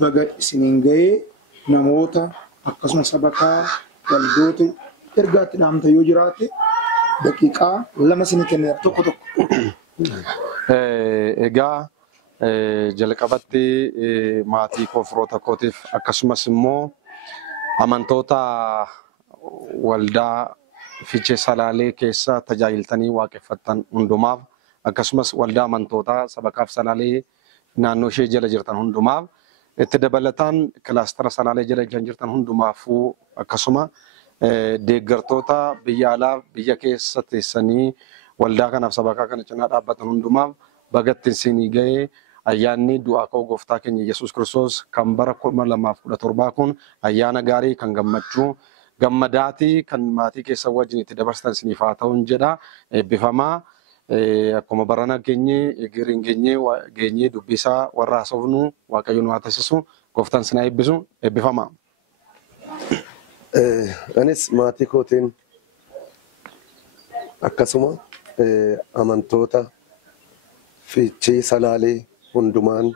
baga isiniin ga'ee namoota akkasumas sabakaa waldoota ergaatti dhaamta yoo jiraate daqiiqaa 2 isinii kenneera tokko. Egaa jalqabatti maatii koo firoota kootiif akkasumas immoo amantoota waldaa Fiichee Salaalee keessa tajaajiltanii waaqeffattan hundumaaf akkasumas waldaa amantootaa Sabakaaf Salaalee naannoo ishee jala jirtan hundumaaf itti dabalataan kilaastara Salaalee jala jirtan hundumaafuu akkasuma deeggartoota biyya alaa biyya keessa teessanii waldaa kanaaf sabakaa kana cinaa dhaabbatan hundumaaf bagatti isinii ga'ee ayyaanni du'aa ka'uu gooftaa keenya Yesuus Kiristoos kan bara 2017 kun ayyaana gaarii kan gammachuu gammadaatii kan maatii keessa wajjin itti dabarsan isiniif haa ta'uun jedha eebbifamaa akkuma barana geenye dubbisaa warra haasofnu Waaqayyo nu haa taasisu gooftaan isin haa eebbisu eebbifamaa. Anis maatii kootiin akkasuma amantoota Fiichee Salaalee hundumaan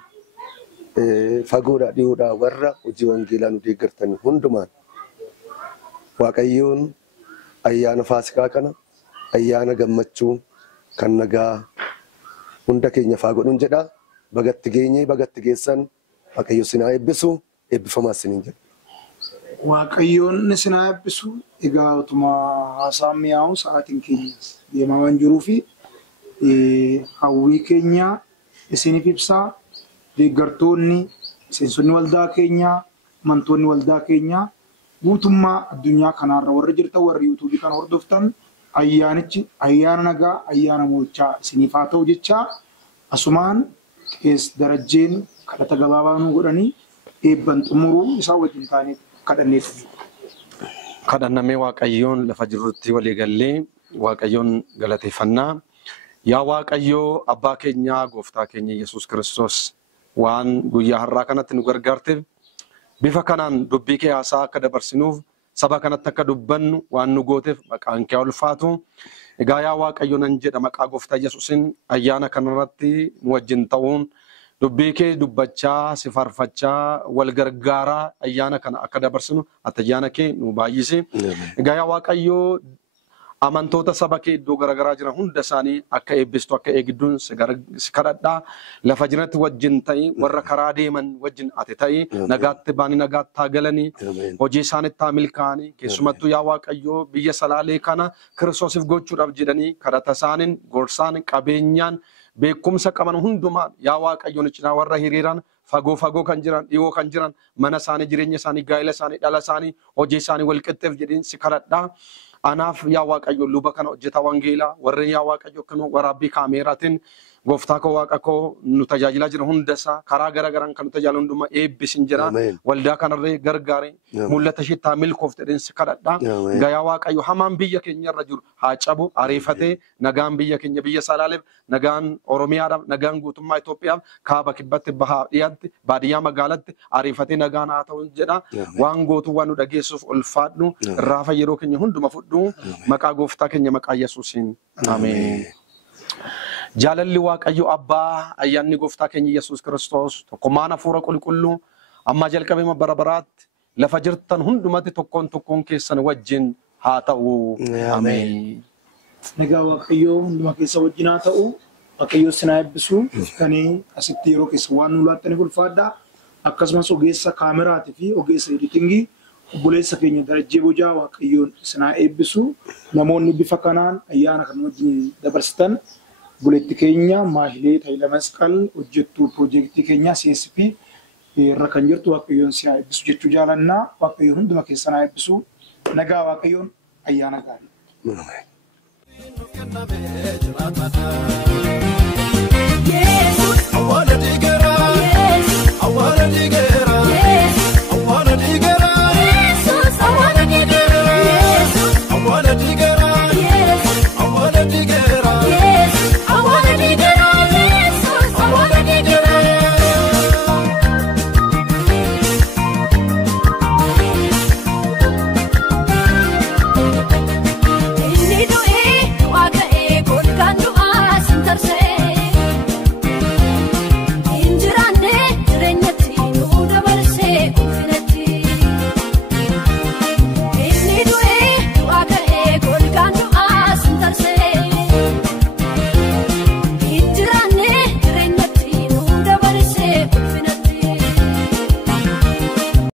fagoodhaa dhiyoodhaa warra hojii wangeelaa nu deeggartan hundumaan Waaqayyoon ayyaana Faasikaa kana ayyaana gammachuu kan nagaa hunda keenya faa godhuun jedha. Bagatti geenyee bagatti geessan Waaqayyo isin haa eebbisu eebbifamaa isiniin jedha. Waaqayyoon isin haa eebbisu. Egaa utuma haasaan mi'aawu sa'aatiin keenya deemaa waan jiruufi hawwii keenya isiniif ibsaa deeggartoonni miseensonni waldaa keenyaa amantoonni waldaa keenyaa guutummaa addunyaa kanaarra warra jirtan warri yuutuubii kana hordoftan ayyaanichi ayyaana nagaa ayyaana mo'ichaa isiniif haa ta'u jechaa asumaan qees darajjeen kadhata gabaabaa nu godhanii eebban xumuruu isaa wajjin taanee kadhanneef. Kadhannamee Waaqayyoon lafa jirrutti walii gallee Waaqayyoon galateeffannaa. Yaa Waaqayyoo abbaa keenyaa gooftaa keenya Yesuus Kiristoos waan guyyaa har'aa kanatti nu gargaarteef bifa kanaan dubbii kee haasaa akka dabarsinuuf saba kanatti akka dubbannu waan nu gooteef maqaan kee ulfaatu. Egaa yaa Waaqayyo nan jedha maqaa gooftaa Yesuusin ayyaana kanarratti nu wajjin ta'uun dubbii kee dubbachaa si faarfachaa wal gargaaraa ayyaana kana akka dabarsinu ati ayyaana kee nu baay'isi. Egaa yaa Waaqayyo amantoota saba kee iddoo garaagaraa jiran hunda isaanii akka eebbistu akka eegidduun si kadhadhaa lafa jiratti wajjin ta'ii warra karaa deeman wajjin ati ta'ii nagaatti baanii nagaatti haa galanii hojii isaanitti haa milkaa'anii keessumattuu yaa Waaqayyoo biyya Salaalee kana Kiristoosiif gochuudhaaf jedhanii kadhata isaaniin gorsaan qabeenyaan beekumsa qaban hundumaan yaa Waaqayyoon cinaa warra hiriiran fagoo kan jiran dhiyoo kan jiran mana isaanii jireenya isaanii gaa'ela isaanii dhala isaanii hojii isaanii wal qixxeef jedhiin si kadhadhaa. Anaaf yaa Waaqayyo luba kana hojjetaa wangeelaa warreen yaa Waaqayyo kan waraabbii kaameeraatiin gooftaa koo waaqa koo nu tajaajilaa jiran hundasaa karaa garaagaraan kan nu tajaajilu hundumaa eebbisin jira waldaa kanarree gargaaree mul'ata ishee taa milkoofte dhensi kadhadhaa. Yaa Waaqayyo hamaan biyya keenyarra jiru haa cabu ariifatee nagaan biyya keenya biyya Salaaleef nagaan Oromiyaadhaaf nagaan guutummaa Itoophiyaaf kaaba kibbatti bahaa dhiyaatti baadiyyaa magaalatti ariifatee nagaan haa ta'u jedha. Waan gootu waan nu dhageessuuf ulfaadhu irraa yeroo keenya hunduma fudhu maqaa gooftaa keenya maqaa Yesuusiin ameen. Jaalalli Waaqayyo abbaa ayyaanni gooftaa keenya Yesuus Kiristoos tokkummaan hafuura qulqulluu amma jalqabee bara baraatti lafa jirtan hundumatti tokkoon keessan wajjin haa ta'u ameen. Nagaa Waaqayyo hunduma keessa wajjin haa ta'u Waaqayyo isin haa eebbisu kan asitti yeroo keessa waan nu laattaniif ulfaadhaa akkasumas ogeessa kaameraatii fi ogeessa editingii obboleessa keenya Darajjee Bojaa Waaqayyoon isin haa eebbisu namoonni bifa kanaan ayyaana kan wajjin dabarsitan buletti keenya Maahilee Tayila Masqal hojjettuu piroojeektii keenya CSP irra kan jirtu Waaqayyoon si haa eebbisu jechuu jaalannaa Waaqayyoon hunduma keessan haa eebbisu nagaa Waaqayyoon ayyaana gaarii.